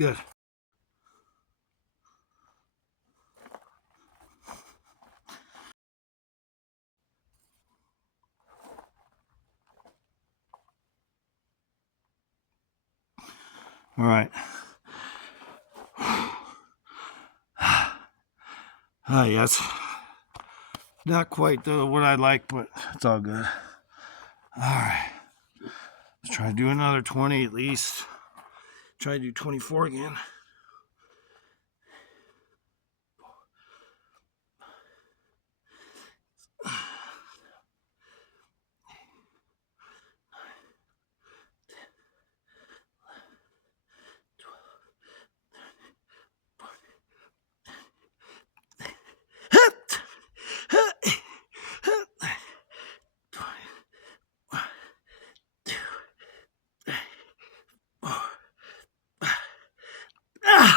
Good. All right. Yes. Not quite what I like, but it's all good. All right. Let's try to do another 20 at least. Try to do 24 again.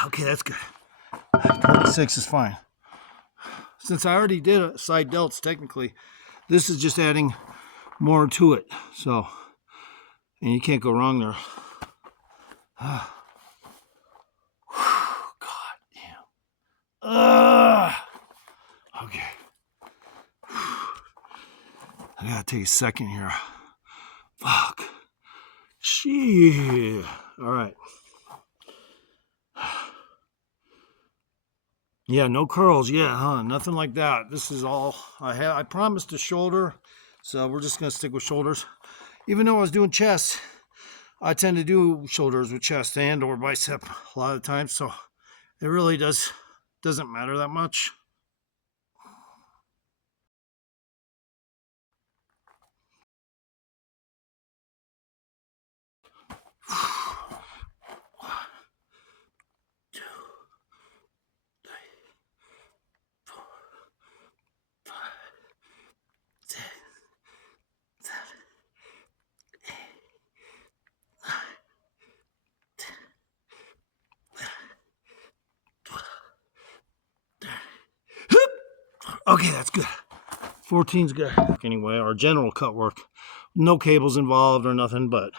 Okay, that's good. 26 is fine. Since I already did a side delts, technically, this is just adding more to it. So, and you can't go wrong there. God damn. Okay. I gotta take a second here. Fuck. Shit. All right. Yeah, no curls. Yeah, huh? Nothing like that. This is all I promised a shoulder, so we're just gonna stick with shoulders. Even though I was doing chest, I tend to do shoulders with chest and or bicep a lot of times, so it really doesn't matter that much. Okay, that's good. 14's good. Anyway, our general cut work. No cables involved or nothing, but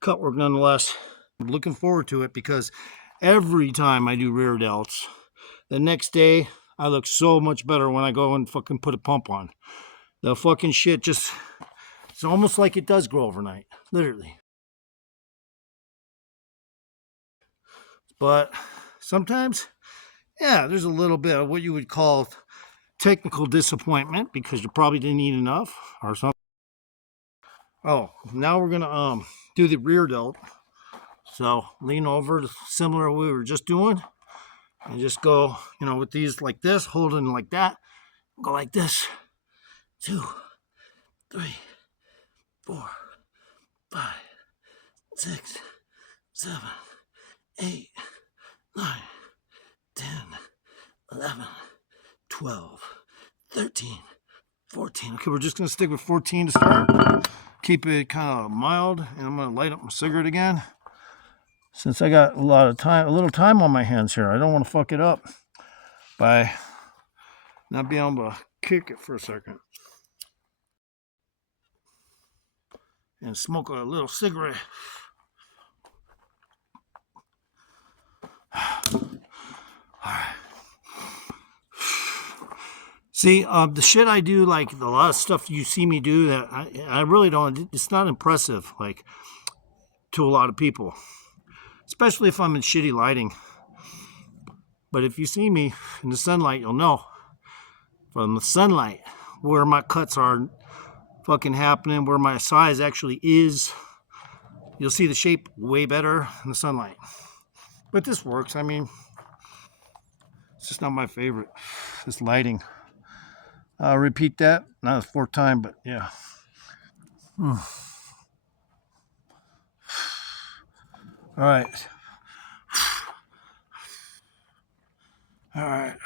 cut work nonetheless. I'm looking forward to it because every time I do rear delts, the next day I look so much better when I go and fucking put a pump on. The fucking shit just, it's almost like it does grow overnight, literally. But sometimes, yeah, there's a little bit of what you would call technical disappointment because you probably didn't eat enough or something. Oh, now we're gonna do the rear delt. So lean over, similar to what we were just doing, and just go, with these like this, holding like that. Go like this. 2, 3, 4, 5, 6, 7, 8, 9, 10, 11, 12, 13, 14. Okay, we're just gonna stick with 14 to start. Keep it kind of mild, and I'm gonna light up my cigarette again. Since I got a little time on my hands here, I don't want to fuck it up by not being able to kick it for a second. And smoke a little cigarette. Alright. See, the shit I do, like a lot of stuff you see me do that I really don't, it's not impressive, like, to a lot of people. Especially if I'm in shitty lighting. But if you see me in the sunlight, you'll know from the sunlight where my cuts are fucking happening, where my size actually is. You'll see the shape way better in the sunlight. But this works. I mean, it's just not my favorite. This lighting. I'll repeat that. Not the fourth time, but yeah. All right. All right.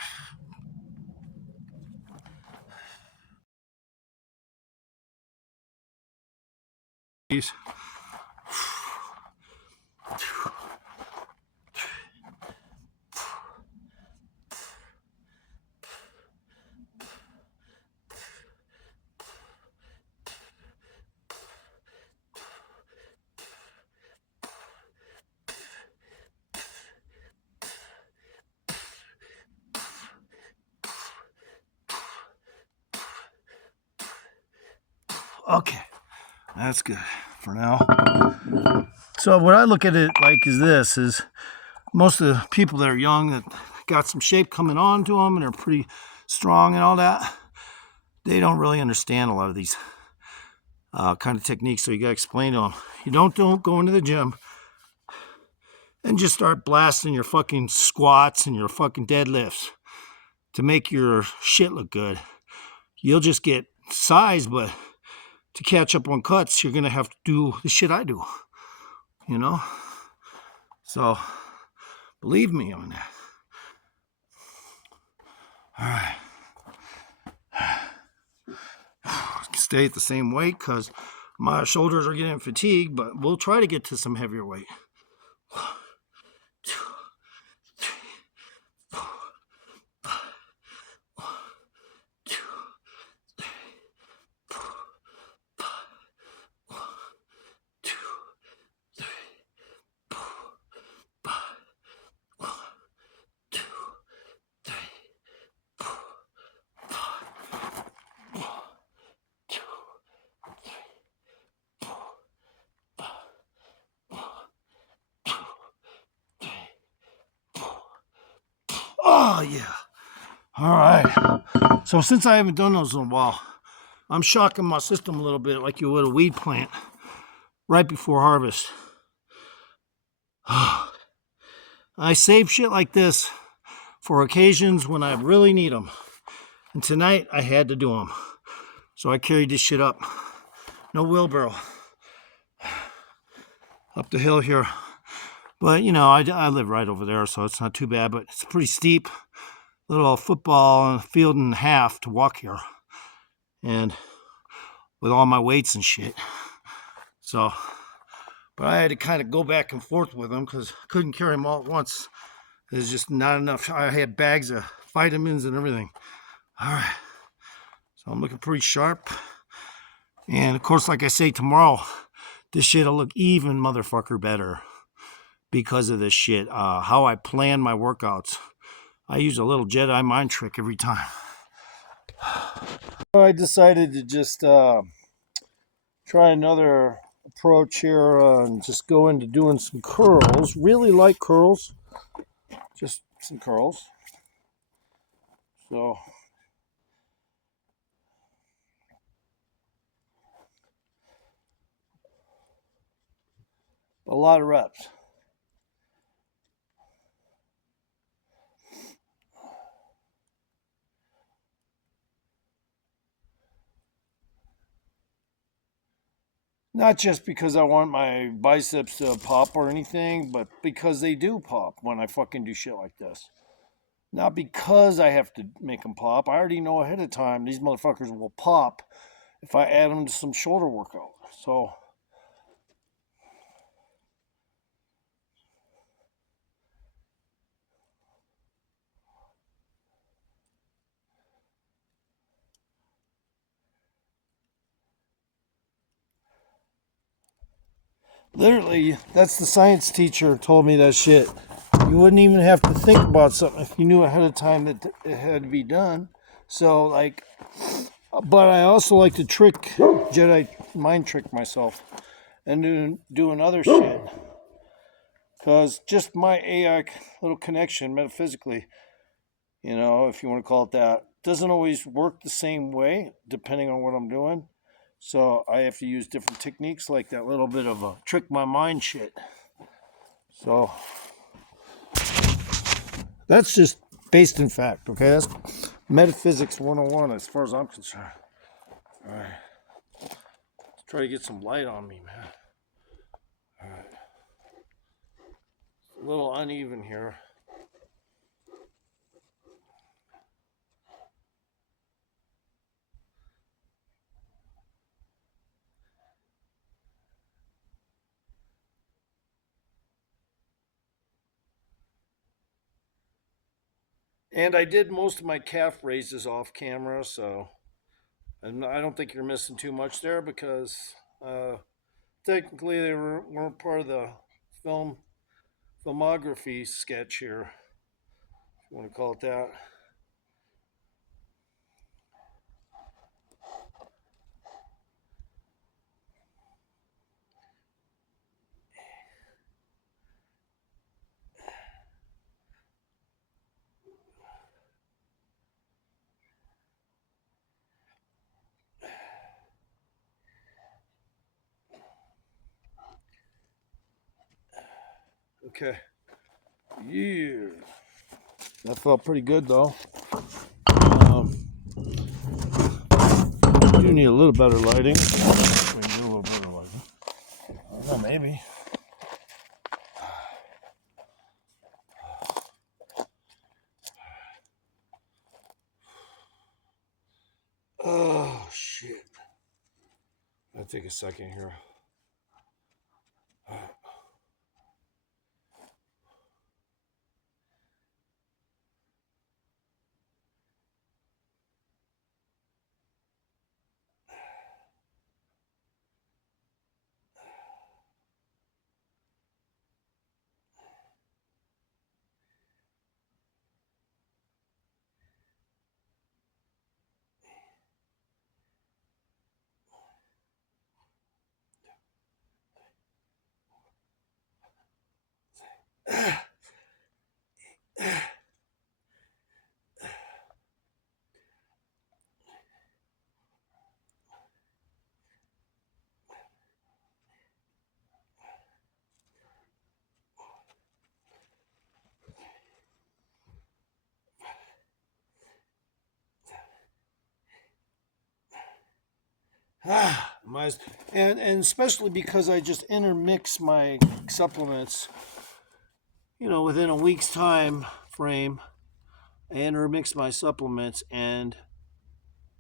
Peace. Okay, that's good for now. So what I look at it like is this: is most of the people that are young that got some shape coming on to them and are pretty strong and all that, they don't really understand a lot of these kind of techniques. So you got to explain to them. You don't go into the gym and just start blasting your fucking squats and your fucking deadlifts to make your shit look good. You'll just get size, but to catch up on cuts, you're going to have to do the shit I do, you know? So believe me on that. All right. Stay at the same weight because my shoulders are getting fatigued, but we'll try to get to some heavier weight. 1, 2, 3, 4, 5, 1, 2, 3, 4, 5, 1, 2, 3, 4, 5, 1, 2, 3, 4, 5, 1, 2, 3, 4, 5, 1, 2, 3, 4. Oh yeah. All right. So since I haven't done those in a while, I'm shocking my system a little bit like you would a weed plant right before harvest. I save shit like this for occasions when I really need them. And tonight I had to do them. So I carried this shit up. No wheelbarrow. Up the hill here. But, you know, I live right over there, so it's not too bad. But it's pretty steep. Little football field and a half to walk here. And with all my weights and shit. So, but I had to kind of go back and forth with them because I couldn't carry them all at once. There's just not enough. I had bags of vitamins and everything. All right. So I'm looking pretty sharp. And of course, like I say, tomorrow, this shit'll look even motherfucker better because of this shit. How I plan my workouts. I use a little Jedi mind trick every time. I decided to just try another approach here and just go into doing some curls. Really light curls. Just some curls. So a lot of reps. Not just because I want my biceps to pop or anything, but because they do pop when I fucking do shit like this. Not because I have to make them pop. I already know ahead of time these motherfuckers will pop if I add them to some shoulder workout. So literally, that's the science teacher told me that shit. You wouldn't even have to think about something if you knew ahead of time that it had to be done. So, like, but I also like to Jedi mind trick myself and doing other shit. Because just my AI little connection, metaphysically, you know, if you want to call it that, doesn't always work the same way depending on what I'm doing. So I have to use different techniques like that little bit of a trick my mind shit. So that's just based in fact, okay? That's metaphysics 101 as far as I'm concerned. All right. Let's try to get some light on me, man. All right. A little uneven here. And I did most of my calf raises off camera, so I don't think you're missing too much there because technically they weren't part of the filmography sketch here, if you want to call it that. Okay. Yeah. That felt pretty good though. You need a little better lighting. Maybe a little better lighting. I don't know, maybe. Oh shit. I'll take a second here. And especially because I just intermix my supplements, within a week's time frame, I intermix my supplements, and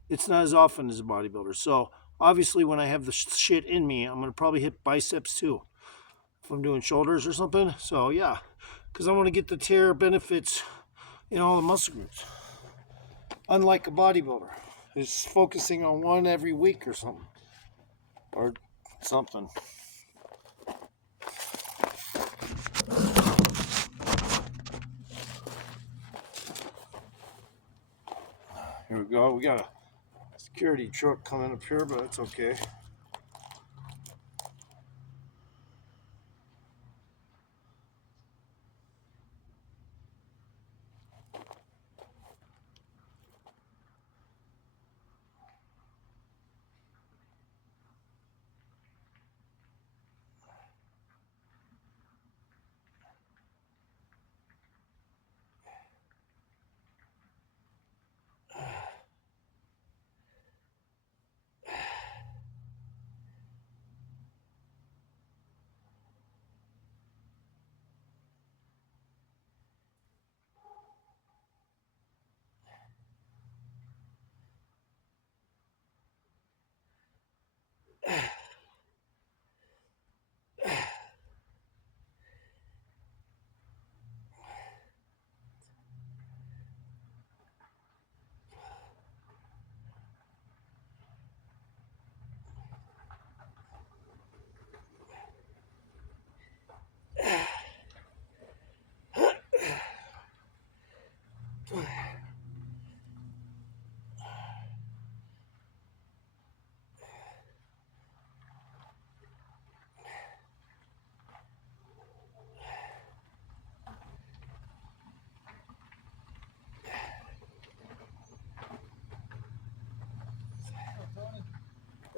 it's not as often as a bodybuilder. So obviously, when I have the shit in me, I'm gonna probably hit biceps too if I'm doing shoulders or something. So yeah, because I want to get the tear benefits in all the muscle groups. Unlike a bodybuilder who's focusing on one every week or something. Or something. Here we go. We got a security truck coming up here, but it's okay.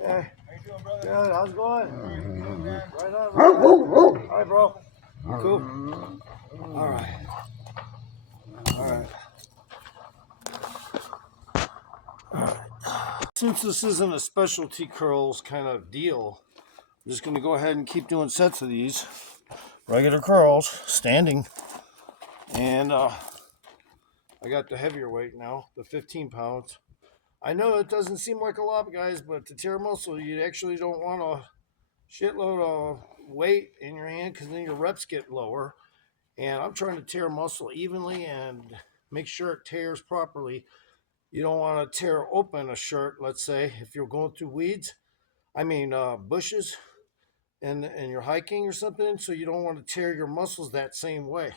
Hey, how you doing, brother? Good. How's it going? Good, man. Right on. Right on. All right, bro. Cool. All right. All right. All right. Since this isn't a specialty curls kind of deal, I'm just going to go ahead and keep doing sets of these regular curls, standing. And I got the heavier weight now, the 15 pounds. I know it doesn't seem like a lot, guys, but to tear muscle, you actually don't want a shitload of weight in your hand because then your reps get lower. And I'm trying to tear muscle evenly and make sure it tears properly. You don't want to tear open a shirt, let's say, if you're going through bushes, and you're hiking or something. So you don't want to tear your muscles that same way.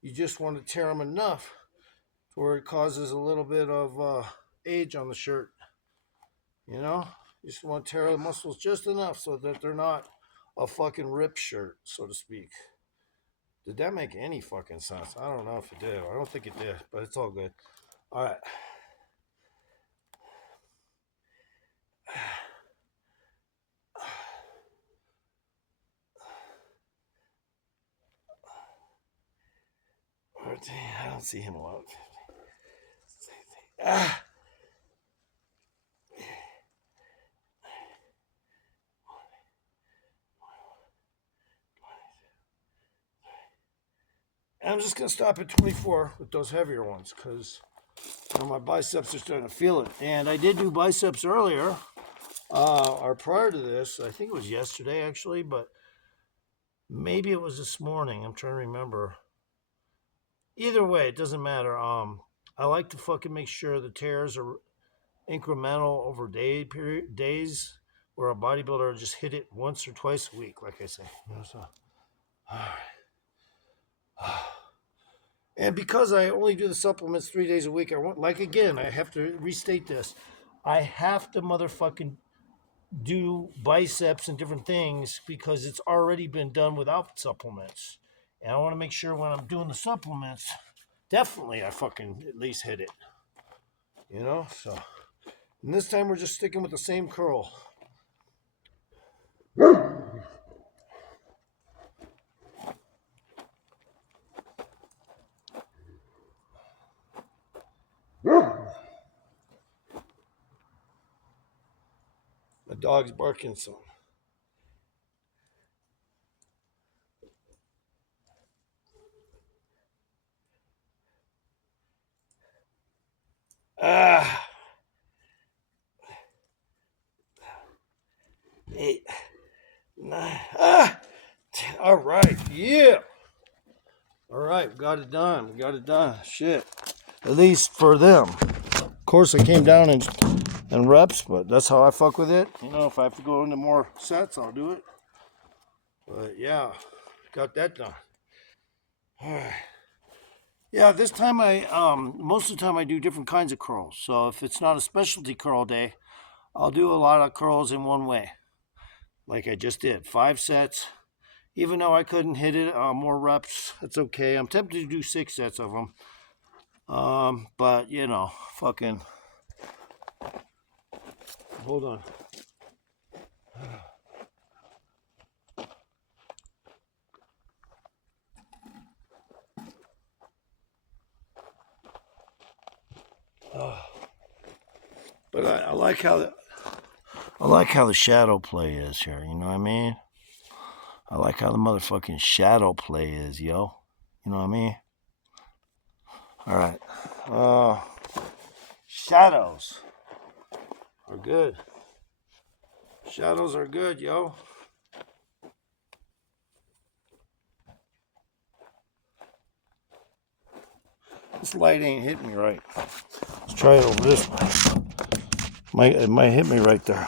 You just want to tear them enough to where it causes a little bit of age on the shirt. You know, you just want to tear the muscles just enough so that they're not a fucking rip shirt, so to speak. Did that make any fucking sense? I don't know if it did. I don't think it did, but it's all good. All right. Let's see him alone. Ah. I'm just going to stop at 24 with those heavier ones because my biceps are starting to feel it. And I did do biceps earlier, or prior to this. I think it was yesterday, actually, but maybe it was this morning. I'm trying to remember. Either way, it doesn't matter. I like to fucking make sure the tears are incremental over days where a bodybuilder will just hit it once or twice a week, like I say. You know, so. All right. And because I only do the supplements 3 days a week, I want, like, again, I have to restate this. I have to motherfucking do biceps and different things because it's already been done without supplements. And I want to make sure when I'm doing the supplements, definitely I fucking at least hit it. You know? So, and this time we're just sticking with the same curl. The dog's barking some. Ah. 8, 9. Ah. All right. Yeah. All right. Got it done. We got it done. Shit. At least for them. Of course, I came down in reps, but that's how I fuck with it. You know, if I have to go into more sets, I'll do it. But yeah, got that done. All right. Yeah, this time most of the time I do different kinds of curls. So if it's not a specialty curl day, I'll do a lot of curls in one way. Like I just did, 5 sets. Even though I couldn't hit it, more reps, it's okay. I'm tempted to do 6 sets of them. But you know, fucking, hold on. But I like how the shadow play is here. You know what I mean? I like how the motherfucking shadow play is, yo. You know what I mean? All right. Shadows are good. Shadows are good, yo. This light ain't hitting me right. Let's try it over this way. It might hit me right there.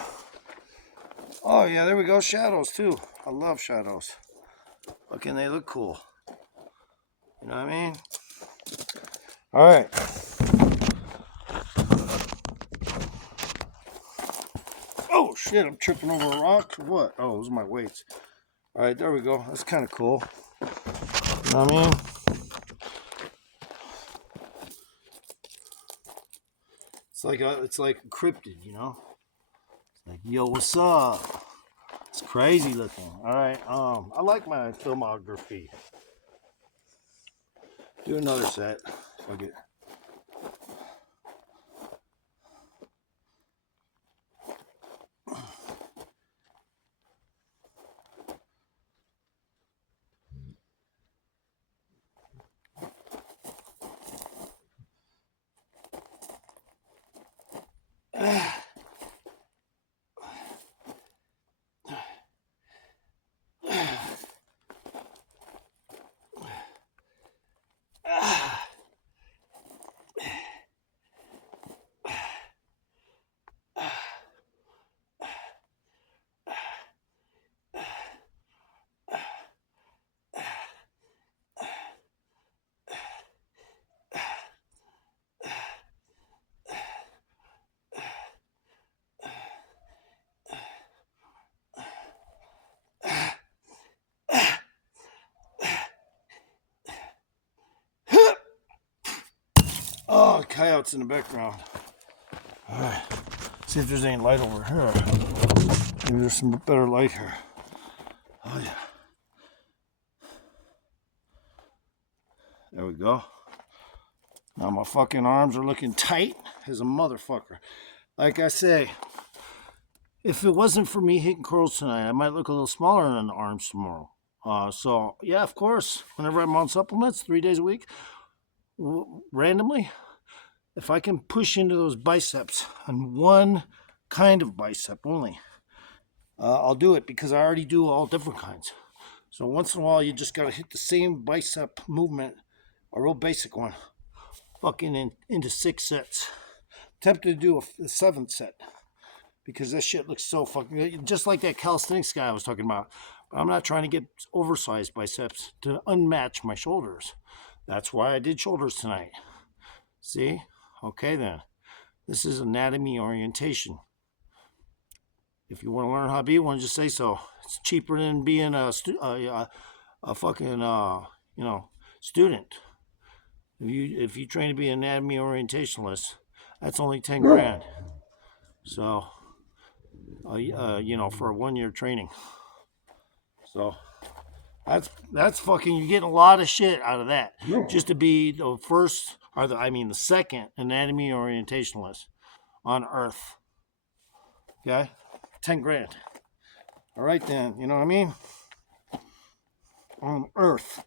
Oh, yeah, there we go. Shadows, too. I love shadows. Fucking, they look cool. You know what I mean? All right. Oh, shit, I'm tripping over a rock or what? Oh, those are my weights. All right, there we go. That's kind of cool. You know what I mean? It's like encrypted, you know? It's like, yo, what's up? It's crazy looking. All right. I like my filmography. Do another set. Fuck it. Oh, coyotes in the background. All right. See if there's any light over here. Maybe there's some better light here. Oh, yeah. There we go. Now my fucking arms are looking tight as a motherfucker. Like I say, if it wasn't for me hitting curls tonight, I might look a little smaller in the arms tomorrow. So yeah, of course, whenever I'm on supplements 3 days a week, randomly, if I can push into those biceps on one kind of bicep only, I'll do it because I already do all different kinds. So once in a while, you just gotta hit the same bicep movement, a real basic one, fucking into 6 sets. Tempted to do a 7th set because that shit looks so fucking just like that calisthenics guy I was talking about. But I'm not trying to get oversized biceps to unmatch my shoulders. That's why I did shoulders tonight. See? Okay then. This is anatomy orientation. If you want to learn how to be one, just say so. It's cheaper than being a fucking student. If you train to be an anatomy orientationalist, that's only 10 grand. So, for a 1-year training. So that's fucking. You're getting a lot of shit out of that just to be the first, the second anatomy orientationalist on Earth. Okay, 10 grand. All right then, you know what I mean? On Earth.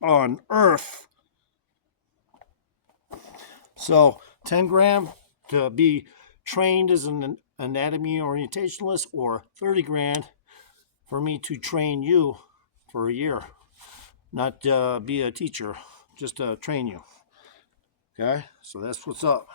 On Earth. So 10 grand to be trained as an anatomy orientationalist, or 30 grand for me to train you for a year. Not be a teacher, just train you. Okay, so that's what's up.